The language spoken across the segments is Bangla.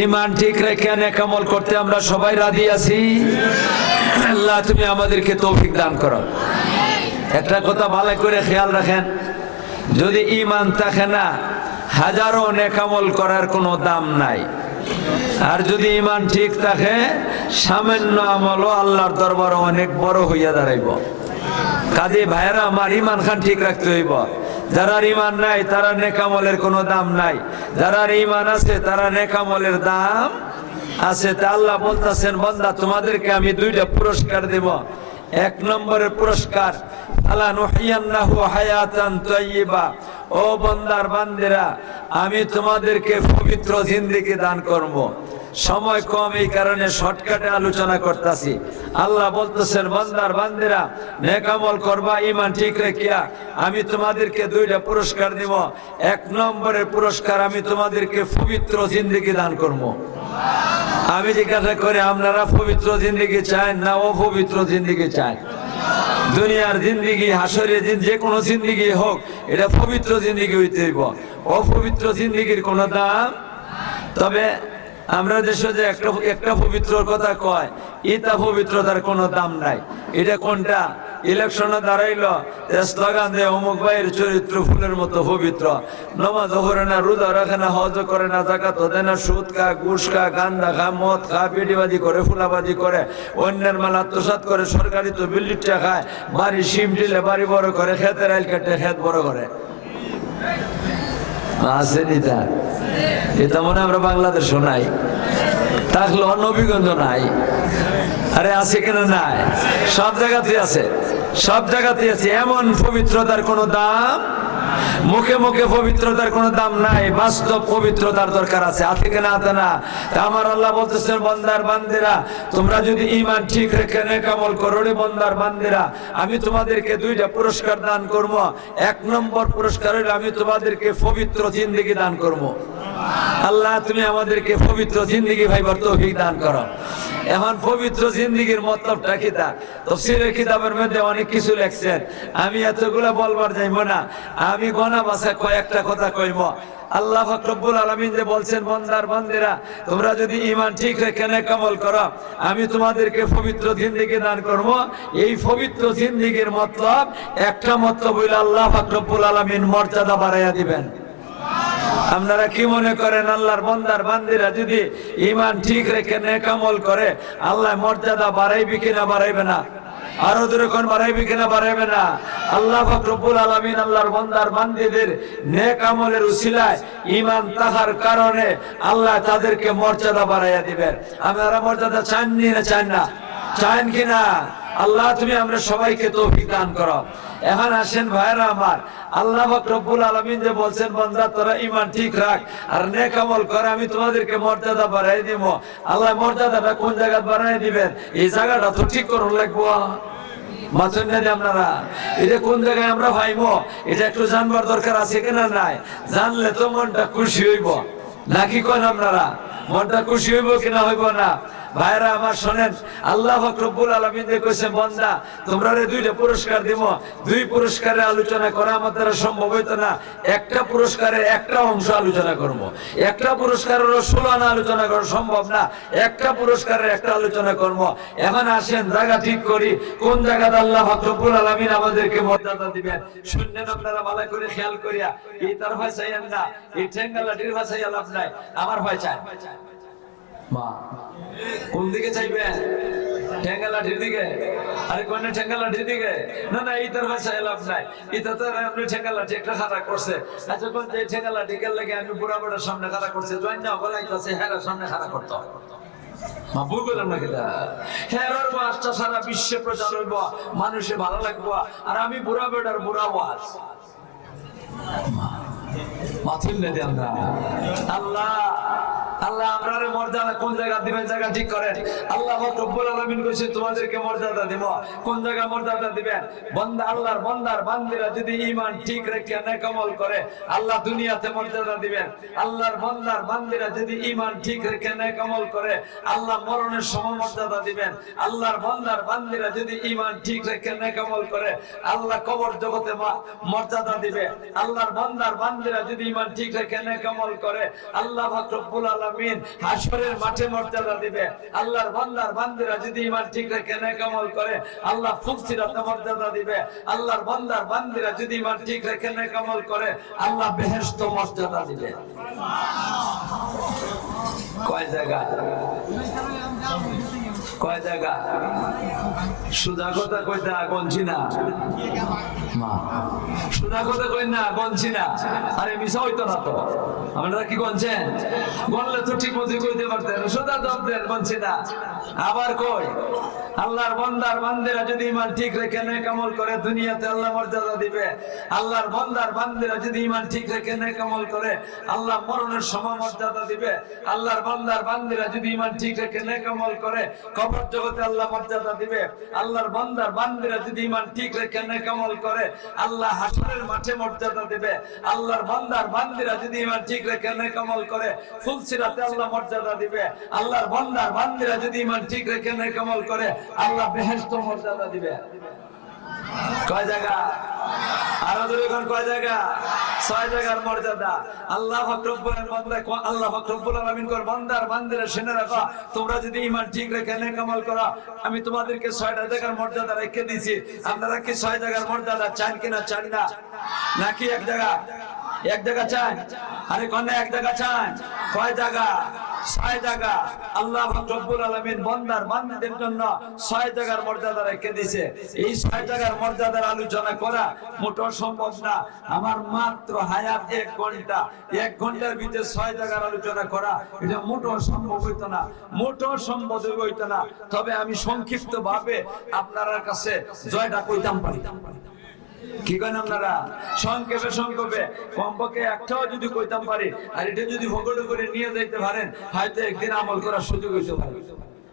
ঈমান ঠিক রেখে নেক আমল করতে আমরা সবাই রাজি আছি। আল্লাহ তুমি আমাদেরকে তৌফিক দান করো। একটা কথা ভালো করে খেয়াল রাখেন, যদি ঈমান থাকে না হাজারো নেক আমল করার কোনো দাম নাই, আর যদি ঈমান ঠিক থাকে সামান্য আমলও আল্লাহর দরবারে অনেক বড় হইয়া দাঁড়াইব। কাজে ভাইয়েরা আমার ঈমান খান ঠিক রাখতে হইব। যারা ঈমান নাই তারা নেক আমলের কোনো দাম নাই, যারা ঈমান আছে তারা নেক আমলের দাম আছে। তা আল্লাহ বলতেছেন, বান্দা তোমাদেরকে আমি দুইটা পুরস্কার দেব। এক নম্বরের পুরস্কার আলা নুহিয়ান্নাহু হায়াতান তাইয়্যিবা, ও বান্দার বান্দিরা আমি তোমাদেরকে পবিত্র জিন্দেগি দান করব। সময় কম এই কারণে শর্টকাটে আলোচনা করতেছি। আল্লাহ বলতেছেন, বান্দার বান্দিরা নেক আমল করবা ঈমান ঠিক রেখিয়া আমি তোমাদেরকে দুইটা পুরস্কার দিব। এক নম্বরের পুরস্কার আমি তোমাদেরকে পবিত্র জিন্দেগি দান করব। আমি জিজ্ঞাসা করি, আপনারা পবিত্র জিন্দেগি চান না অপবিত্র জিন্দেগি চান? দুনিয়ার জিন্দেগি, হাসরের যে কোনো জিন্দেগি হোক, এটা পবিত্র জিন্দেগি হইতে হইব। অপবিত্র জিন্দেগির কোনো দাম। তবে আমরা দেশে যে একটা পবিত্রর কথা কয়, এটা পবিত্রতার কোনো দাম নাই। এটা কোনটা? ইলেকশনে দাঁড়াইলো স্লোগান দেয় অমুক ভাইয়ের চরিত্র ফুলের মতো পবিত্র, নমাজ পড়ে না, রোজা রাখে না, হজ করে না, যাকাত দেয় না, সুদ খা, ঘুষ খা, গান্দা খা, মদ খা, বেডিবাজি করে, ফুলাবাজি করে, অন্যের মাল আত্মসাৎ করে, সরকারি তো বিল্ডিটা খায়, বাড়ি সিম দিলে বাড়ি বড় করে, খেতের আইল কাটে খেত বড় করে। আসেনি তা? এটা মনে আমরা বাংলাদেশ নাই, থাকলে অনভিজ্ঞ নাই। আরে আছে কিনা? নাই, সব জায়গাতে আছে, সব জায়গাতে আছে। এমন পবিত্রতার কোনো দাম, মুখে মুখে পবিত্রতার কোনো দাম নাই, বাস্তব পবিত্রতার দরকার আছে। আছে কিনা? আছে না? তা আমার আল্লাহ বলতেছেন, বান্দার বান্দিরা তোমরা যদি ঈমান ঠিক রেখে নেক আমল করো রে বান্দার বান্দিরা, আমি তোমাদেরকে দুইটা পুরস্কার দান করব। এক নম্বর পুরস্কার হলো আমি তোমাদেরকে পবিত্র জিন্দেগি দান করব। আল্লাহ তুমি আমাদেরকে পবিত্র জিন্দেগি ভাইবার তৌফিক দান করো। এখন পবিত্র জিন্দেগির মতলবটা কি? তা তাফসীরের কিতাবের মধ্যে অনেক কিছু লেখছেন, আমি এতগুলা বলবার যাইব না। আমি গনা বাসা কয়েকটা কথা কইব। আল্লাহ পাক রব্বুল আলামিন যে বলছেন, বান্দার বান্দিরা তোমরা যদি ঈমান ঠিক রেখে নেক আমল করো আমি তোমাদেরকে পবিত্র জিন্দেগি দান করব। এই পবিত্র জিন্দেগির মতলব একটা মতলব হইল আল্লাহ পাক রব্বুল আলামিন মর্যাদা বাড়াইয়া দিবেন। আপনারা কি মনে করেন আল্লাহর বান্দার বান্দিরা যদি ঈমান ঠিক রেখে নেক আমল করে আল্লাহ মর্যাদা বাড়াইবে কিনা বাড়াইবে না? আরো দূরে কোন বাড়াইবে কিনা বাড়াইবে না? আল্লাহ পাক রব্বুল আলামিন আল্লাহর বান্দার বান্দিদের নেক আমলের উসিলায় ঈমান তাহার কারণে আল্লাহ তাদেরকে মর্যাদা বাড়াইয়া দিবেন। আপনারা মর্যাদা চান না চান না? চান কিনা? আল্লাহ তুমি আমরা সবাইকে তৌফিক দান করো। এখন আসেন ভাইরা আমার, আল্লাহ পাক রব্বুল আলামিন যে বলছেন, বান্দা তোরা ঈমান ঠিক রাখ আর নেক আমল কর আমি তোমাদেরকে মর্যাদা বাড়াই দিব। আল্লাহ মর্যাদাটা কোন জায়গায় বাড়াই দিবেন এই জায়গাটা তো ঠিক করুন লাগবো। মাথুন না আপনারা, এটা কোন জায়গায় আমরা ভাইবো এটা একটু জানবার দরকার আছে কিনা? নাই, জানলে তো মনটা খুশি হইব নাকি? কোন আপনারা মনটা খুশি হইব কিনা হইব না? ভাইরা আমার শোনেন, আল্লাহ পাক রব্বুল আলামিন যে কইছে, বান্দা তোমরা দুইটা পুরস্কার দিব। দুই পুরস্কারের আলোচনা করা আমার দ্বারা সম্ভব হইতো না। একটা পুরস্কারের একটা অংশ আলোচনা করব। একটা পুরস্কারের 16 আনা আলোচনা করা সম্ভব না, একটা পুরস্কারের একটা আলোচনা করব। এখন আসেন জায়গা ঠিক করি, কোন জায়গাতে আল্লাহ পাক রব্বুল আলামিন আমাদেরকে মর্যাদা দিবেন। শুনলেন আপনারা ভালো করে খেয়াল করিয়া, এই তার ভাই চাইেন না, এই ঠেঙ্গালা ডির ভাই চাইয়া লাভ নাই, আমার ভাই চাই। কোন দিকে চাইবেন? ঠেঙ্গালাঠির দিকে? আরে কোন ঠেঙ্গালাঠির দিকে? না না, ইতার ভাষায় লাভ নাই। ইতা তো আপনি ঠেঙ্গালাঠি একটা খাড়া করছে। আচ্ছা কোন যে ঠেঙ্গালাঠি কে লাগে আমি বুড়া বুড়ার সামনে খাড়া করছে, জয়েন না বলাইতেছে হ্যাঁ সামনে খাড়া করতো। মা ভুল করলাম না কেটা? হ্যাঁ ওয়াজটা সারা বিশ্বে প্রচার হইব, মানুষে ভালো লাগবো, আর আমি বুড়া বেটার বুড়া ওয়াজ মাথুল না দেন না। আল্লাহ আল্লাহ আপনার মর্যাদা কোন জায়গা দিবেন জায়গা ঠিক করেন। আল্লাহ রব্বুল আলামিন কইছে তোমাদেরকে মর্যাদা দেব। কোন জায়গা মর্যাদা দিবেন? বান্দা আল্লাহর বান্দার বান্দিরা যদি ঈমান ঠিক রেখে নেক আমল করে আল্লাহ দুনিয়াতে মর্যাদা দিবেন। আল্লাহর বান্দার বান্দিরা যদি ঈমান ঠিক রেখে নেক আমল করে আল্লাহ মরণের সময় মর্যাদা দিবেন। আল্লাহর বান্দার বান্দিরা যদি ঈমান ঠিক রেখে নেক আমল করে আল্লাহ কবর জগতে মর্যাদা দিবে। আল্লাহর বান্দার বান্দিরা যদি ঈমান ঠিক রেখে নেক আমল করে আল্লাহ পাক রব্বুল আলামিন আলামিন হাশরের মাঠে মর্যাদা দিবে। আল্লাহর বান্দার বান্দিরা যদি ঈমান ঠিক রেখে নেক আমল করে আল্লাহ ফুলসিরাতে মর্যাদা দিবে। আল্লাহর বান্দার বান্দিরা যদি ঈমান ঠিক রেখে নেক আমল করে আল্লাহ বেহেশত মর্যাদা দিবে। কয় জায়গা কয় জায়গা সুদা কথা কইতা গনছি না সুদা কথা কই না গনছি না। আরে মিশা হইতো না তো আপনারা কি গনছেন? গনলে তো ঠিক মতো কইতে পারতেন। সুদা জবাব দেন গনছি না। আবার কই আল্লাহর বান্দার বান্দিরা যদি ঈমান ঠিক রেখে নেক আমল করে দুনিয়াতে আল্লাহ মর্যাদা দিবে। আল্লাহর বান্দার বান্দিরা যদি ঈমান ঠিক রেখে নেক আমল করে আল্লাহ মরণের সময় মর্যাদা দিবে। আল্লাহর বান্দার বান্দিরা যদি ঈমান ঠিক রেখে নেক আমল করে কবর জগতে আল্লাহ মর্যাদা দিবে। আল্লাহর বান্দার বান্দিরা যদি ঈমান ঠিক রেখে নেক আমল করে আল্লাহ হাশরের মাঠে মর্যাদা দিবে। আল্লাহর বান্দার বান্দিরা যদি ঈমান ঠিক রেখে নেক আমল করে ফুলসিরাতে আল্লাহ মর্যাদা দিবে। আল্লাহর বান্দার বান্দিরা যদি ঈমান ঠিক রেখে নেক আমল করে আল্লাহ বেহেশত মর্যাদা দিবে। কয় জায়গা? আরো দূরে কোন কয় জায়গা? 6 জায়গার মর্যাদা। আল্লাহ পাক রব্বুল বান্দা আল্লাহ পাক রব্বুল আলামিন কর বান্দার বান্দিরা শুনে রাখো তোমরা যদি ঈমান ঠিক রেখে নেক আমল করো আমি তোমাদেরকে 6টা জায়গার মর্যাদা রেখে দিয়েছি। আপনারা কি 6 জায়গার মর্যাদা চান কিনা? চান না নাকি এক জায়গা? এক জায়গা চান? আরে কোন এক জায়গা চান? কয় জায়গা? 6 জায়গা। আল্লাহ পাক রব্বুল আলামিন বান্দার বান্দিদের জন্য 6 জায়গার মর্যাদা রেখে দিয়েছে। এই 6 জায়গার মর্যাদার আলোচনা করা মোটেও সম্ভব না। আমার মাত্র হায়াত 1 ঘন্টা, 1 ঘন্টার ভিতরে 6 জায়গার আলোচনা করা এটা মোটেও সম্ভব হইতো না, মোটেও সম্ভব হইতো না। তবে আমি সংক্ষিপ্ত ভাবে আপনার কাছে জয়টা কইতাম পারি। কি করেন আপনারা? সংক্ষেপে সংক্ষেপে কমপক্ষে একটাও যদি কইতাম পারি আর এটা যদি ভোগট করে নিয়ে যাইতে পারেন হয়তো একদিন আমল করার সুযোগ হইতে পারে।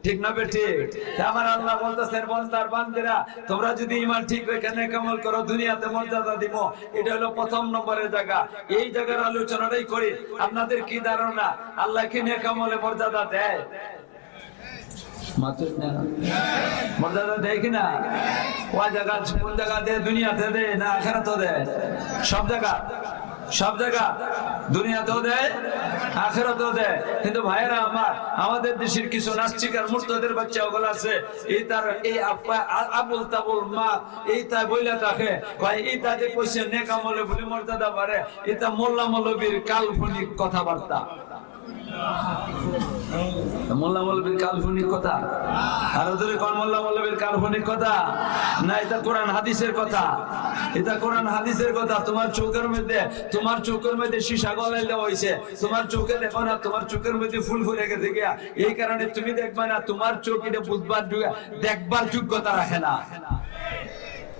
ঠিক না বেঠিক? আমার আল্লাহ বলতেছেন বান্দার বান্দিরা তোমরা যদি ঈমান ঠিক রেখে নেক আমল করো দুনিয়াতে মর্যাদা দিব। এটা হলো প্রথম নম্বরের জায়গা। এই জায়গার আলোচনাটাই করি। আপনাদের কি ধারণা আল্লাহ কি নেক আমলে মর্যাদা দেয়? মর্যাদা দেয় কিনা? ওই জায়গা কোন জায়গা দেয়? দুনিয়াতে দেয় না আখিরাতেও দেয়? সব জায়গা, সব জায়গা দুনিয়াতেও দেয় আখিরাতেও দেয়। কিন্তু ভাইয়েরা আমার আমাদের দেশের কিছু নাস্তিক আর মুরতাদের বাচ্চা ওগুলো আছে এই তার এই আবুল তাবুল মা এই তাই বইলা থাকে ভাই এই তাতে কইছে নেক আমলে বলে মর্যাদা বাড়ে। এটা মোল্লা মৌলবীর কাল্পনিক কথাবার্তা। মোল্লা মৌলবীর কাল্পনিক কথা। আর ওদের কোন মোল্লা মৌলবীর কাল্পনিক কথা না, এটা কোরআন হাদিসের কথা। এটা কোরআন হাদিসের কথা। তোমার চোখের মধ্যে সীসা গলায় দেওয়া হয়েছে, তোমার চোখে দেখো না, তোমার চোখের মধ্যে ফুল ফুলে গেছে গিয়া এই কারণে তুমি দেখবে না। তোমার চোখ এটা বুঝবার দেখবার যোগ্যতা রাখে না,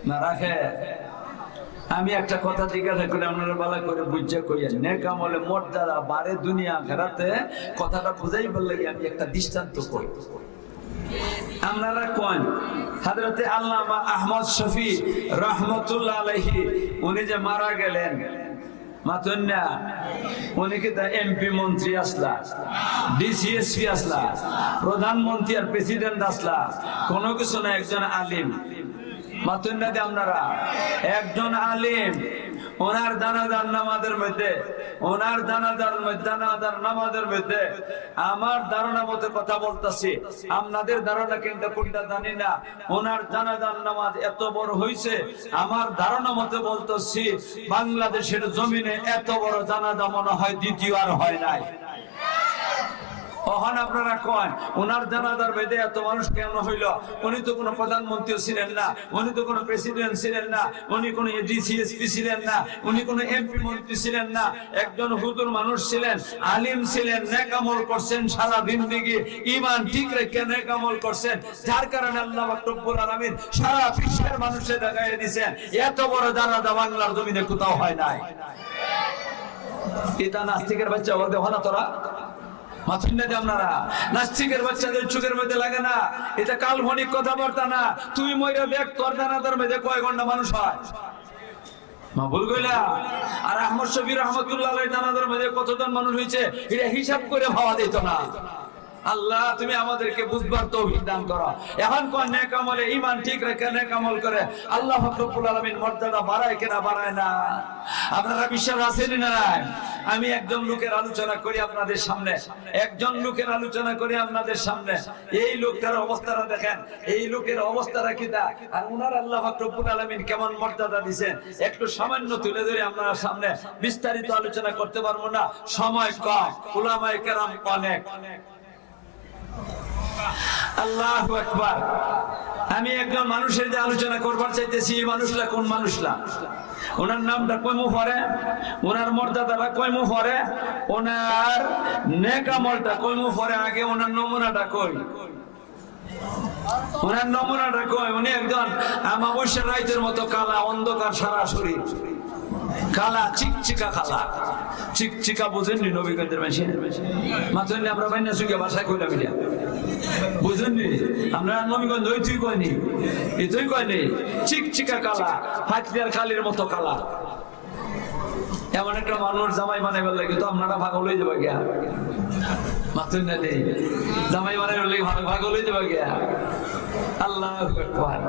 না রাখে। আমি একটা কথা জিজ্ঞাসা করি আপনারা ভালো করে বুঝে কইয়েন নেক আমলে মর্যাদা বাড়ে দুনিয়া আখিরাতে। কথাটা বুঝাই বললে আমি একটা দৃষ্টান্ত কই। আপনারা কোন হযরতে আল্লামা আহমদ শফি রাহমাতুল্লাহ আলাইহি উনি যে মারা গেলেন মাতুন না, উনি কি তা এমপি মন্ত্রী আসলা, ডিসিএসপি আসলা, প্রধানমন্ত্রী আর প্রেসিডেন্ট আসলা, কোনো কিছু না, একজন আলিম। মাতুন্নাতে আপনারা একজন আলিম ওনার জানাজার নামাজের মধ্যে নামাজের মধ্যে আমার ধারণা মতো কথা বলতেছি, আপনাদের ধারণা কিন্তু কোনটা জানি না। ওনার জানাজার নামাজ এত বড় হয়েছে আমার ধারণা মতো বলতেছি বাংলাদেশের জমিনে এত বড় জানাজা মনে হয় দ্বিতীয় আর হয় নাই। ওখানে আপনারা কন ওনার জানাজার বেদে এত মানুষ কেন হইল? উনি তো কোনো প্রধানমন্ত্রী ছিলেন না, উনি তো কোনো প্রেসিডেন্ট ছিলেন না, উনি কোনো ডিসিএসপি ছিলেন না, উনি কোনো এমপি মন্ত্রী ছিলেন না। একজন হুজুর মানুষ ছিলেন, আলিম ছিলেন, নেক আমল করছেন সারা জিন্দেগি, ঈমান ঠিক রেখে নেক আমল করছেন, যার কারণে আল্লাহ পাক রব্বুল আলামিন সারা বিশ্বের মানুষে দেখায় দিয়েছেন এত বড় জানাজা বাংলার জমিনে কোথাও হয় নাই। এটা নাস্তিকের বাচ্চা বলতে হয় না তোরা আপনারা নাস্তিকের বাচ্চাদের চোখের মধ্যে লাগে না, এটা কাল্পনিক কথাবার্তা না। তুই মইরা দেখ তোর জানাজার মধ্যে কয় ঘন্টা মানুষ হয়, মা ভুল কইলা? আর আহমদ শফি রহমতুল্লাহ আলাইহি জানাজার মধ্যে কতজন মানুষ হয়েছে এটা হিসাব করে ভাবা দিত না। আল্লাহ তুমি আমাদেরকে বুঝবার তৌফিক দান করো। এখন কোন নেক আমলে ঈমান ঠিক রেখে নেক আমল করে আল্লাহ রব্বুল আলামিন মর্যাদা বাড়ায় কিনা বাড়ায় না? আপনারা বিশ্বাস আছেন না? আমি একজন লোকের আলোচনা করি আপনাদের সামনে, একজন লোকের আলোচনা করি আপনাদের সামনে। এই লোকটার অবস্থাটা দেখেন, এই লোকের অবস্থাটা কি তা, আর ওনার আল্লাহ রব্বুল আলামিন কেমন মর্যাদা দিবেন একটু সামান্য তুলে ধরে আপনার সামনে। বিস্তারিত আলোচনা করতে পারবো না, সময় কম, উলামায়ে কেরাম অনেক। আল্লাহু আকবার। আমি একজন মানুষের যে আলোচনা করবার চাইতেছি, এই মানুষটা কোন মানুষটা, ওনার নামটা কইমু পরে, ওনার মর্যাদাটা কইমু পরে, ওনার নেক আমলটা কইমু পরে, আগে ওনার নমুনাটা কই। ওনার নমুনাটা কই। উনি একজন আমাবস্যার রাতের মতো কালা, অন্ধকার সারা শরীর, কালা চিকচিকা কালা। চিকচিকা বুঝেননি নবীগঞ্জের মাসে মাত্র আমরা বাইনা সুগে ভাষায় কইলাম, এটা বুঝেননি? আমরা নবীগঞ্জ ওই তুই কয়নি, এই তুই কয়নি। চিকচিকা কালা, হাতিয়ার কালির মতো কালা। এমন একটা মানুষ জামাই বানাই বললে কিন্তু আপনারা ভাগল হয়ে যাবে গিয়া, মাত্র না নেই জামাই বানাই বললে ভাগল হয়ে যাবে গিয়া। আল্লাহু আকবার।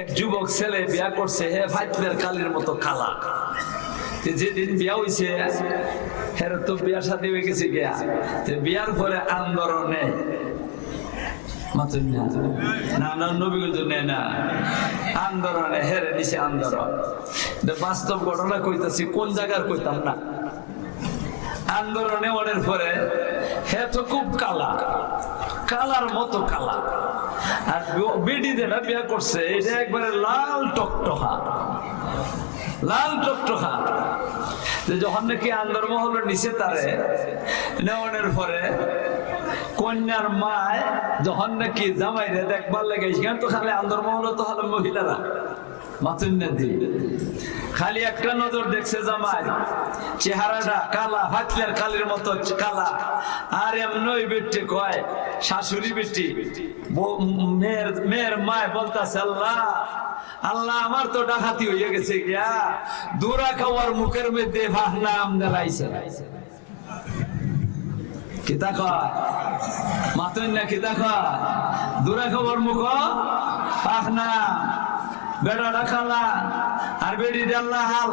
এক যুবক ছেলে বিয়া করছে, হে ফাইতলের কালির মতো কালা। যেদিন বিয়া হইছে হের তো বিয়া শাদী হয়ে গেছে গিয়া, বিয়ার পরে আন্দোলনে আন্দোলনে হেরে নিছে আন্দোলন। বাস্তব ঘটনা কইতাছি, কোন জায়গার কইতাম না। আন্দোলনে ওনের পরে হে তো খুব কালা, কালার মতো কালা। আর বেডি যেটা বিয়া করছে এটা একবারে লাল টকটকা, লাল টকটকা। যখন নাকি আন্দর মহল নিচে তারে নেওয়ানোর পরে কন্যার মায় যখন নাকি জামাইরে দেখবার লাগে, সেখানে তো খালি আন্দর মহল তো হলো মহিলারা খালি একটা নজর দেখছে জামাই চেহারাটা কালা, হাতলের কালির মতো কালা। আর এমনই বেটি কয় শাশুড়ি বেটি মেয়ের মায় বলতাছে, আল্লাহ আল্লাহ আমার তো ডাকাতি হয়ে গেছে গিয়া, দুরা খাওয়ার মুখের মধ্যে ভাহনা আমদালাইছে। কিতা কয় মাতন না, কিতা কয় দুরা খাওয়ার মুখ ভাহনা, বেড়াটা খালা আর বেড়ি ডাল্লা হাল।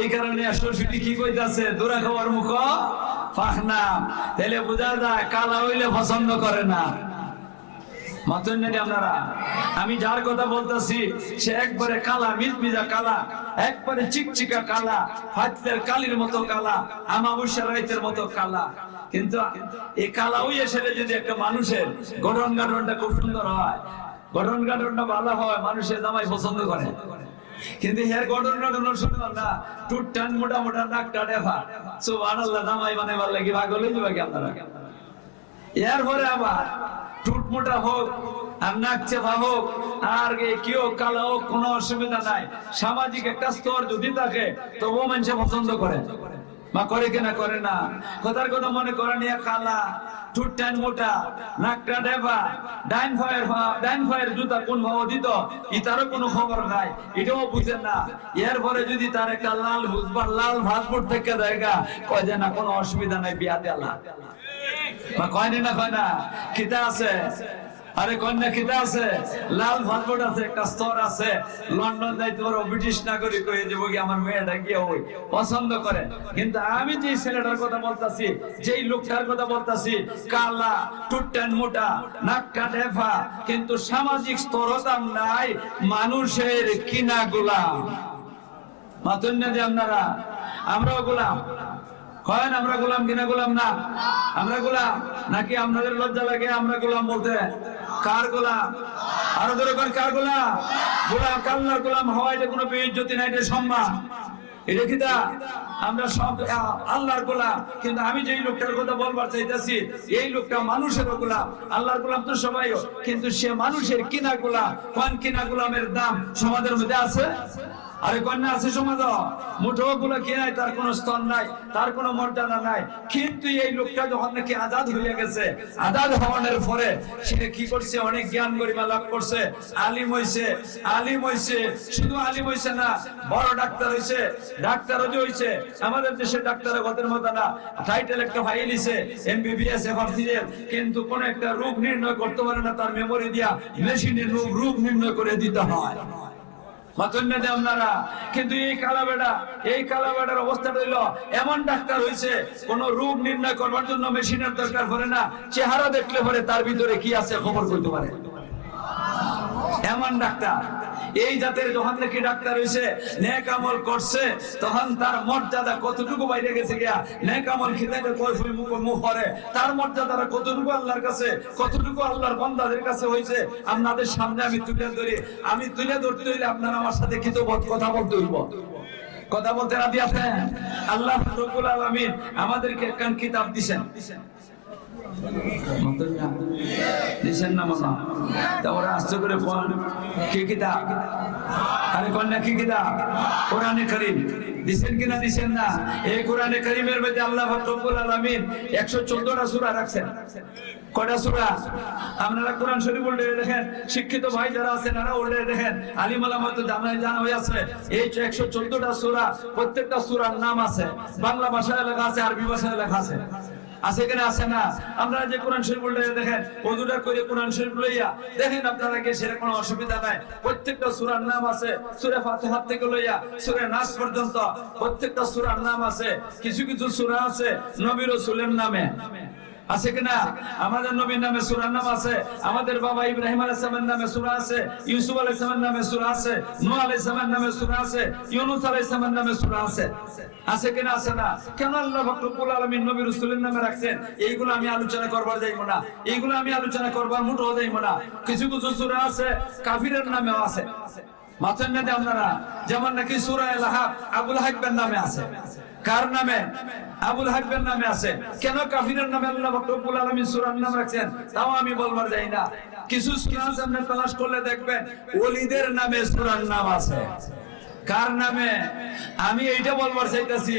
এই কারণে শ্বশুরি কি কইতাছে, দুরা খাওয়ার মুখ পাখনা। তাহলে বোঝা যায় কালা হইলে পছন্দ করে না। মাতন আপনারা, আমি যার কথা বলতেছি সে একবারে কালা, মিজমিজা কালা, একবারে চিকচিকা কালা, হাতের কালির মতো কালা, আমাবস্যার রাতের মতো কালা। কিন্তু এই কালা হইয়া সেটা যদি একটা মানুষের গঠন গাঠনটা খুব সুন্দর হয়, গঠন গাঠনটা ভালো হয়, মানুষের জামাই পছন্দ করে। কিন্তু এর গঠন গাঠন সুন্দর না, টুট টান মোটা মোটা নাকটা ডেফা, সুবহানাল্লাহ, জামাই মানে ভালো লাগে পাগল হয়ে যাবে আপনারা। এরপরে আবার টুট মোটা হোক আর নাক চেপা হোক আর কেউ কালো হোক, কোনো অসুবিধা নাই। সামাজিক একটা স্তর যদি থাকে তবুও মানুষে পছন্দ করে, মা করে কিনা করে না। কথার কথা মনে করে নিয়ে কালা, ঠুট টান মোটা, নাকটা ডেবা, ডাইন ফায়ের জুতা কোন ভাব দিত ইতারও কোনো খবর নাই, এটাও বুঝে না। এরপরে যদি তার একটা লাল হুজবার লাল ভাতপুর থেকে জায়গা কয় যে না কোনো অসুবিধা নাই, বিয়া দেলা কয়নি না, কয় না কিতা আছে, আরে কন্যা খিদা আছে, লাল ভাতবোর্ড আছে, একটা স্তর আছে। লন্ডন যাইতে পারো, ব্রিটিশ নাগরিক হয়ে যাবো কি আমার মেয়েটা গিয়ে ওই পছন্দ করে। কিন্তু আমি যে ছেলেটার কথা বলতাছি, যেই লোকটার কথা বলতাছি, কালা, টুটটান মোটা, নাকটা ডেফা, কিন্তু সামাজিক স্তরতা নাই, মানুষের কিনা গোলাম। মাতুন না যে আপনারা, আমরাও গোলাম কয়েন, আমরা গোলাম কিনা গোলাম না? আমরা গোলাম নাকি আপনাদের লজ্জা লাগে আমরা গোলাম বলতে? কার গোলাম? আরো ধরে কার গোলাম? গোলাম কাল্লার গোলাম হওয়া এটা কোনো বেইজ্জতি নাই, এটা সম্মান। এটা কি তা? আমরা সব আল্লাহর গোলাম। কিন্তু আমি যেই লোকটার কথা বলবার চাইতেছি, এই লোকটা মানুষের গোলাম। আল্লাহর গোলাম তো সবাই, কিন্তু সে মানুষের কিনা গোলাম। কোন কিনা গোলামের দাম সমাজের মধ্যে আছে? আরে কন্যা আছে সমাজ মুঠো গুলো কি নাই, তার কোনো স্তর নাই, তার কোনো মর্যাদা নাই। কিন্তু এই লোকটা যখন নাকি আজাদ হয়ে গেছে, আজাদ হওয়ার পরে সে কি করছে, অনেক জ্ঞান গরিমা লাভ করছে, আলিম হইছে। আলিম হইছে, শুধু আলিম হইছে না, বড় ডাক্তার হইছে। ডাক্তারও যে হইছে, আমাদের দেশে ডাক্তারের গতের মতো না, টাইটেল একটা ফাইল হইছে এমবিবিএস এফআরসিএল, কিন্তু কোন একটা রোগ নির্ণয় করতে পারে না, তার মেমোরি দিয়া মেশিনের রোগ নির্ণয় করে দিতে হয়। আপনারা কিন্তু এই কালাবেড়ার অবস্থা রইল এমন, ডাক্তার হইছে কোন রোগ নির্ণয় করবার জন্য মেশিনের দরকার পড়ে না, চেহারা দেখলে পরে তার ভিতরে কি আছে খবর করতে পারে এমন ডাক্তার। এই জাতের যখন নাকি ডাক্তার হইছে, নেক আমল করছে, তখন তার মর্যাদা কতটুকু বাইরে গেছে গিয়া, নেক আমল খিলাইতে কয়ফুল মুখ করে, তার মর্যাদাটা কতটুকু আল্লাহর কাছে, কতটুকু আল্লাহর বান্দাদের কাছে হইছে, আপনাদের সামনে আমি তুলে ধরি। আমি তুলে ধরতে হইলে আপনারা আমার সাথে কথা বলতে হইব। কথা বলতে রাজি আছেন? আল্লাহ রাব্বুল আলামিন আমাদেরকে একখান কিতাব দিবেন, দিছেন না মামা? তারপরে আস্তে করে কোন কি কিতাব? আরে কন্যা কি কিতাব? কোরআনে কারীম দিছেন কিনা? দিছেন না? এই কোরআনে কারীমের মধ্যে আল্লাহ রাব্বুল আলামিন 114টা সূরা রাখছেন। কয়টা সূরা? আপনারা কোরআন শরীফ উল্টে দেখেন, শিক্ষিত ভাই যারা আছেন এরা উল্টে দেখেন, আলিম ওলামা তো জানা হয়ে আছে। এই 114টা সূরা, প্রত্যেকটা সূরার নাম আছে, বাংলা ভাষায় লেখা আছে, আরবি ভাষায় লেখা আছে। আছে কিনা? আছে না? আপনারা যে কোরআন শরীফ উল্টে দেখেন, ওযুটা করে কোরআন শরীফ লইয়া দেখেন, আপনারা কি সেটা কোনো অসুবিধা নাই। প্রত্যেকটা সূরার নাম আছে, সূরা ফাতিহা থেকে লইয়া সূরা নাস পর্যন্ত প্রত্যেকটা সূরার নাম আছে। কিছু কিছু সূরা আছে নবী রাসূলের নামে, আছে কিনা? আমাদের নবীর নামে সূরার নাম আছে, আমাদের বাবা ইব্রাহিম আলাইহিস সালামের নামে সূরা আছে, ইউসুফ আলাইহিস সালামের নামে সূরা আছে, নূহ আলাইহিস সালামের নামে সূরা আছে, ইউনূস আলাইহিস সালামের নামে সূরা আছে। আছে কিনা? আছে না? কেন আল্লাহ রাব্বুল আলামিন নবী রাসূলের নামে রাখছেন? এইগুলো আমি আলোচনা করবার যাইব না, এইগুলো আমি আলোচনা করবার মোটেও যাইব না। কিছু কিছু সূরা আছে কাফিরের নামেও আছে, মাথার মধ্যে আপনারা, যেমন নাকি সূরা আল-লাহাব আবুল হাইবের নামে আছে। কার নামে? আবুল হাইবের নামে আছে। কেন কাফিরের নামে আল্লাহ রাব্বুল আলামিন সূরার নাম রাখছেন তাও আমি বলবার যাই না। কিছু সূরা আপনি তালাশ করলে দেখবেন ওলিদের নামে সূরার নাম আছে। কার নামে? আমি এইটা বলবার চাইতাছি,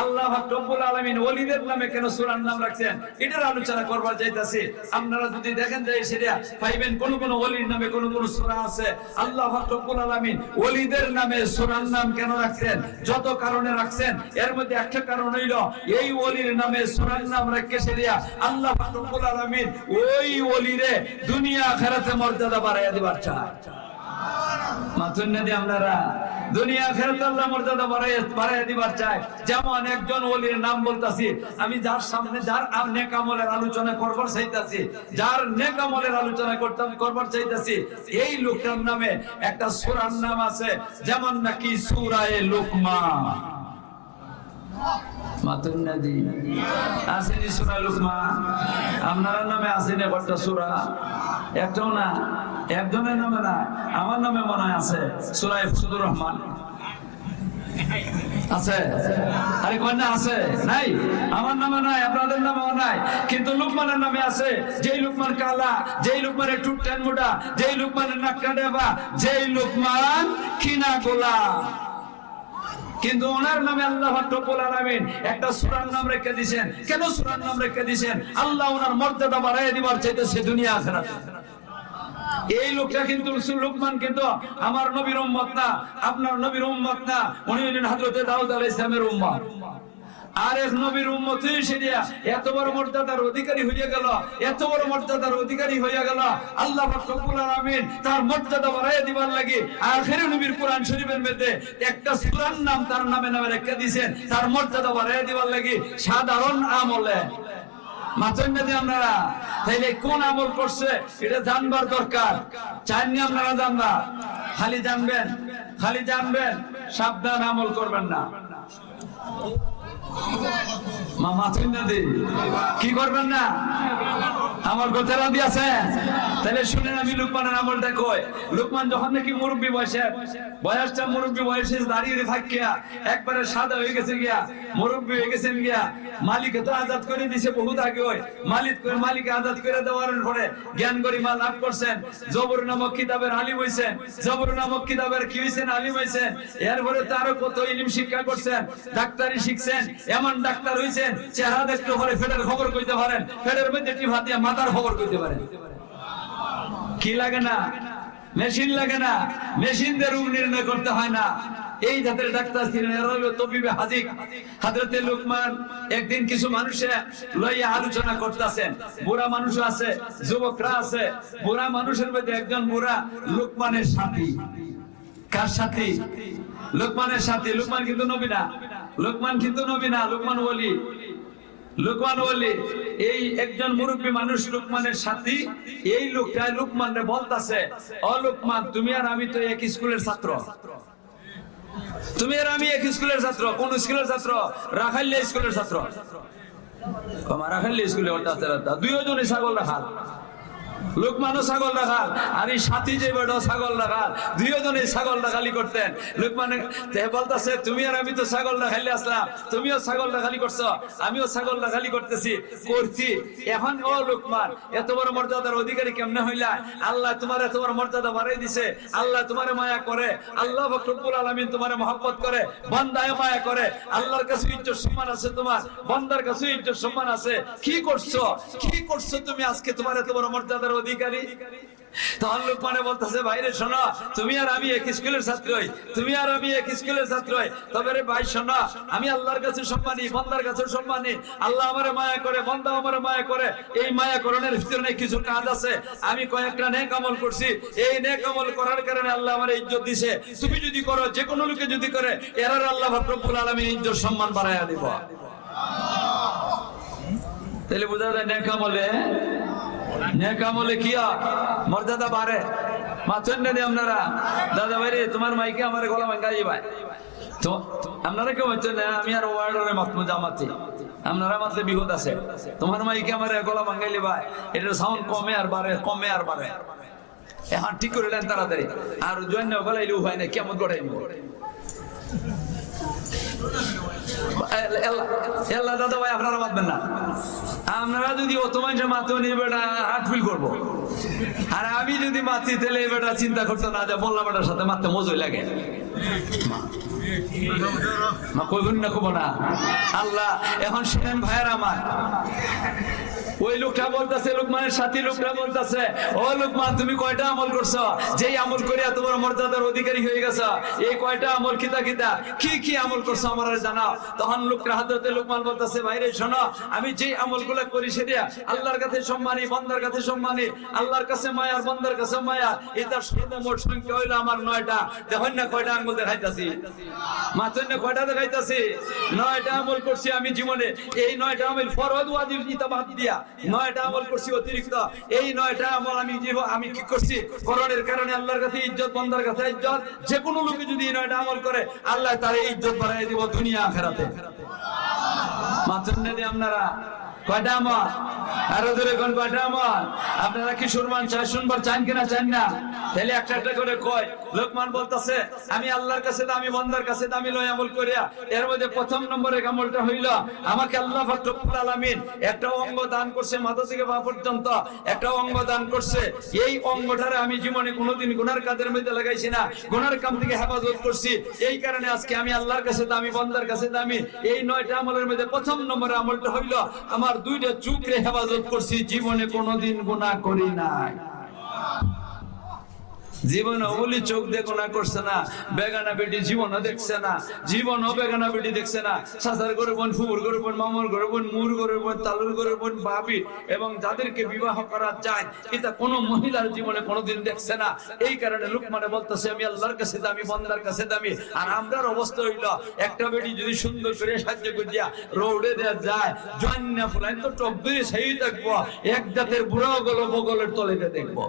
আল্লাহ রাব্বুল আলামিন ওলিদের নামে কেন সূরার নাম রাখছেন এটার আলোচনা করবার চাইতাছি। আপনারা যদি দেখেন যে সেটা পাইবেন কোন কোন ওলির নামে কোন কোন সূরা আছে। আল্লাহ রাব্বুল আলামিন ওলিদের নামে সূরার নাম কেন রাখছেন? যত কারণে রাখছেন, এর মধ্যে একটা কারণ হইল এই ওলির নামে সূরার নাম রাখকে সেরিয়া আল্লাহ রাব্বুল আলামিন ওই ওলিরে দুনিয়া আখিরাতে মর্যাদা বাড়াইয়া দিবার চায়। মাথুন নদী আপনারা দুনিয়া আখিরাতে আল্লাহ মর্যাদা বাড়াইয়া দিবার চায়। যেমন একজন ওলির নাম বলতাছি আমি, যার সামনে যার নেক আমলের আলোচনা করবার চাইতাছি, যার নেক আমলের আলোচনা করবার চাইতাছি, এই লোকটার নামে একটা সূরার নাম আছে, যেমন নাকি সূরা লুকমান। মাতুন নদী আসেনি সূরা লুকমান? আপনার নামে আসেনি একটা সূরা? একটাও না, একজনের নামে না, আমার নামে মনে হয় আছে সূরা ফুসুর রহমান আছে। আরে কন্যা আছে? নাই? আমার নামে নাই, আপনাদের নামেও নাই, কিন্তু লুকমানের নামে আছে। যেই লুকমান কালা, যেই লুকমানের টুকটান মোটা, যেই লুকমানের নাকটা ডেবা, যেই লুকমান কিনা গোলা, কিন্তু ওনার নামে আল্লাহ রাব্বুল আলামিন একটা সূরার নাম রেখে দিয়েছেন। কেন সূরার নাম রেখে দিয়েছেন? আল্লাহ ওনার মর্যাদা বাড়াইয়া দিবার চাইতেছে দুনিয়া আখিরাতে। এই লোকটা কিন্তু লুকমান কিন্তু আমার নবীর উম্মত না, আপনার নবীর উম্মত না, উনি হলেন হযরত দাউদ আলাইহিস সালামের উম্মত। আর এক নবীর উম্মত সেরিয়া এত বড় মর্যাদার অধিকারী হয়ে গেল, এত বড় মর্যাদার অধিকারী হয়ে গেল, আল্লাহ রাব্বুল আলামিন তার মর্যাদা বাড়াইয়া দিবার লাগি আখিরের নবীর কোরআন শরীফের মধ্যে একটা সূরার নাম তার নামে রেখে দিয়েছেন, তার মর্যাদা বাড়াইয়া দিবার লাগি সাধারণ আমলে। মাথার মধ্যে আপনারা তাইলে কোন আমল করছে এটা জানবার দরকার। চাইনি আপনারা জানবা, খালি জানবেন, খালি জানবেন, সাবধান আমল করবেন না। মাথুন না দিন কি করবেন না আমল করতে রাজি আছেন? তাহলে শুনেন আমি লুকমানের আমলটা কই। লুকমান যখন নাকি মুরব্বী বয়সটা মুরব্বী বয়সে দাঁড়িয়ে থাকিয়া একবারে সাদা হয়ে গেছে গিয়া, মুরব্বী হয়ে গেছেন গিয়া, মালিকে তো আজাদ করে দিছে বহুত আগে। ওই মালিক আজাদ করে দেওয়ার পরে জ্ঞান গরিমা লাভ করছেন, জবর নামক কিতাবের আলিম হইছেন, জবর নামক কিতাবের কি হইছেন আলিম হইছেন। এরপরে তারও কত ইলম শিক্ষা করছেন, ডাক্তারি শিখছেন, এমন ডাক্তার হইছেন চেহারা দেখতে পরে ফেটের খবর কইতে পারেন, ফেটের মধ্যে টিভা দিয়া মাথার খবর কইতে পারেন। কি লাগে না? মেশিন লাগে না, মেশিন দিয়ে রোগ নির্ণয় করতে হয় না। এই জাতের ডাক্তার ছিলেন তবিবে হাজিক হযরতে লুকমান। একদিন কিছু মানুষে লইয়া আলোচনা করতেছেন, বুড়া মানুষ আছে, যুবকরা আছে। বুড়া মানুষের মধ্যে একজন বুড়া লুকমানের সাথী। কার সাথী? লুকমানের সাথী। লুকমান কিন্তু নবী না, লুকমান কিন্তু নবী না, লুকমান ওলি। লুকমান ওলি এই একজন মুরব্বী মানুষ লুকমানের সাথী। এই লোকটা লুকমানরে বলতাছে, ও লুকমান, তুমি আর আমি তো এক স্কুলের ছাত্র, তুমি আর আমি এক স্কুলের ছাত্র। কোন স্কুলের ছাত্র? রাখাইলে স্কুলের ছাত্র। রাখাইলে স্কুলে দুইজনে ছাগল রাখাল, লুকমানও ছাগল রাখাল আর এই সাথী যে বেড়ো ছাগল রাখাল, দুইজনে ছাগল রাখালি করতেন। লুকমানে বলতেছে, তুমি আর আমি তো ছাগল রাখাইলে আসলাম, তুমিও ছাগল রাখালি করছো, আমিও ছাগল রাখালি করছি। এখন ও লুকমান, এত বড় মর্যাদার অধিকারী কেমনে হইলা? আল্লাহ তোমার এত বড় মর্যাদা বাড়াই দিছে, আল্লাহ তোমারে মায়া করে, আল্লাহ রব্বুল আলামিন তোমারে মহব্বত করে, বান্দায় মায়া করে। আল্লাহর কাছে ইজ্জত সম্মান আছে, তোমার বান্দার কাছে ইজ্জত সম্মান আছে। কি করছো, কি করছো তুমি আজকে তোমার এত বড় মর্যাদার অধিকারী? তখন লুকমানে বলতেছে, ভাইরে শোনো, তুমি আর আমি এক স্কুলের ছাত্রই, তুমি আর আমি এক স্কুলের ছাত্রই। তবে রে ভাই শোনো, আমি আল্লাহর কাছে সম্মানী, বান্দার কাছে সম্মানী। আল্লাহ আমারে মায়া করে, বান্দা আমারে মায়া করে। এই মায়া করণের ভিতরে কিছু কাজ আছে। আমি কয়েকটা নেক আমল করছি, এই নেক আমল করার কারণে আল্লাহ আমারে ইজ্জত দিছে। তুমি যদি করো, যে কোনো লোকে যদি করে, এর আল্লাহ রব্বুল আলামিন ইজ্জত সম্মান বাড়াইয়া দিব। তাহলে বোঝা যায় নেক আমলে, নেক আমলে কি মর্যাদা বাড়ে। মাথুন না দিই আপনারা, দাদা ভাই রে তোমার মাইকে আমার গলা ভাঙাই ভাই তো আপনারা কেউ হচ্ছেন না। আমি আর ওয়ার্ডের মাতমু জামাতি, আপনারা মাত্রে বিপদ আছে। তোমার মাইকে আমার গলা ভাঙাইলি ভাই, এটার সাউন্ড কমে আর বাড়ে, কমে আর বাড়ে। এখন ঠিক করে নেন তাড়াতাড়ি, আর জন্য গলাইলেও হয় না, কেমন গড়াইব। দাদা ভাই আপনারা মাতবেন না, আপনারা যদি অত মানুষের মাতেও নিয়ে বেটা হাট ফিল করবো। আর আমি যদি মাতি তাহলে বেটা চিন্তা করতে না, যা বললাম বেটার সাথে মারতে মজই লাগে। কইবেন না, কব না। আল্লাহ এখন শুনেন ভাইয়ের আমার, ওই লোকটা বলতেছে, লুকমানের সাথী লোকটা বলতেছে, ও লুকমান, তুমি কয়টা আমল করছো? যেই আমল করিয়া তোমার মর্যাদার অধিকারী হয়ে গেছো, এই কয়টা আমল কিতা কিতা কি কি আমল করছো আমার জানাও। তখন লোকটা হযরতে লুকমান বলতেছে, ভাইরে শোনো, আমি যেই আমলগুলো করি সেটা আল্লাহর কাছে সম্মানী, বান্দার কাছে সম্মানী। আল্লাহর কাছে মায়া আর বান্দার কাছে মায়া, এটা সর্বমোট সংখ্যা হইলো আমার 9টা। দেখেন না কয়টা আঙ্গুল দেখাইতাছি, মাত্র কয়টা দেখাইতাছি? 9টা আমল করছি আমি জীবনে। এই 9টা আমল ফরজ ওয়াজিব ইতা বাদ দিয়া 9টা আমল করছি অতিরিক্ত। এই 9টা আমল আমি কি করছি? করণের কারণে আল্লাহর কাছে ইজ্জত, বান্দার কাছে ইজ্জত। যে কোনো লোকে যদি এই 9টা আমল করে, আল্লাহ তার ইজ্জত বাড়াই দিব দুনিয়া আখিরাতে। মাত্র নেই আপনারা কয়টা আমল? আরো ধরে কোন কয়টা আমল? আপনারা কি শুনবার চান কিনা চান না? তাহলে একটা একটা করে কয়। লোকমান বলতেছে, আমি আল্লাহর কাছে দামি, বান্দার কাছে দামি লয় আমল করিয়া। এর মধ্যে প্রথম নম্বরের আমলটা হইল, আমাকে আল্লাহ রব্বুল আলামিন একটা অঙ্গ দান করছে, মাথা থেকে পা পর্যন্ত একটা অঙ্গ দান করছে। এই অঙ্গটারে আমি জীবনে কোনোদিন গুনার কাজের মধ্যে লাগাইছি না, গুনার কাম থেকে হেফাজত করছি। এই কারণে আজকে আমি আল্লাহর কাছে দামি, বান্দার কাছে দামি। এই 9টা আমলের মধ্যে প্রথম নম্বরের আমলটা হইল, আমার 2টা চোখে হেফাজত করছি, জীবনে কোনোদিন গুনাহ করি নাই। জীবনে ওলি চোখ দিয়ে গুনাহ করছে না, বেগানা বেটি জীবনও দেখছে না, জীবনও বেগানা বেটি দেখছে না। সাসার করে বোন, ফুবুর করে বোন, মামার করে বোন, মুর করে বোন, তালুর করে বোন, ভাবি এবং যাদেরকে বিবাহ করা যায়, এটা কোনো মহিলার জীবনে কোনোদিন দেখছে না। এই কারণে লোকমানে বলতেছে, আমি আল্লাহর কাছে দামি, বান্দার কাছে দামি। আর আমরার অবস্থা হইল, একটা বেটি যদি সুন্দর করে সাহায্য করিয়া রোডে দেওয়া যায়, জন্না ফুলাই তো টক দিয়ে সেই দেখবো, এক জাতের বুড়া গলো বগলের তলেতে দেখবো।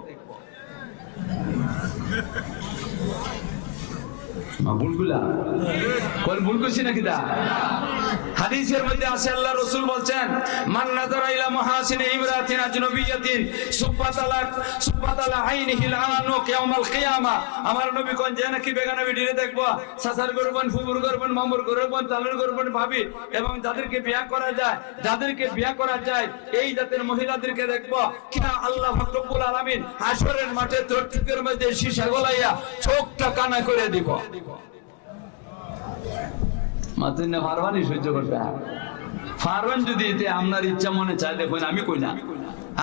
ভুল করছি নাকি? হাদিসের মধ্যে আছে আল্লাহ রাসূল বলছেন, মান নাযারা ইলা মুহাসিনি ইমরাতিন আজনবিয়াতিন সুব্বাতালা আইনিহিল আনুক ইয়াউমাল কিয়ামা। আমার নবী কোন যে নাকি বেগানা বিটিরে দেখবো, সাসার করবেন, ফুবুর করবেন, মামুর করবেন, তালুর করবেন, ভাবি এবং যাদেরকে বিয়া করা যায় এই জাতের মহিলাদেরকে দেখবো কিনা আল্লাহ পাক রব্বুল আলামিন হাশরের মাঠে তোর চোখের মধ্যে সীসা গলাইয়া চোখটা কানা করে দিব। মাতুন না পারবানি সহ্য করতে পারবেন যদি এতে আপনার ইচ্ছা মনে চায় দেখুন, আমি কই না।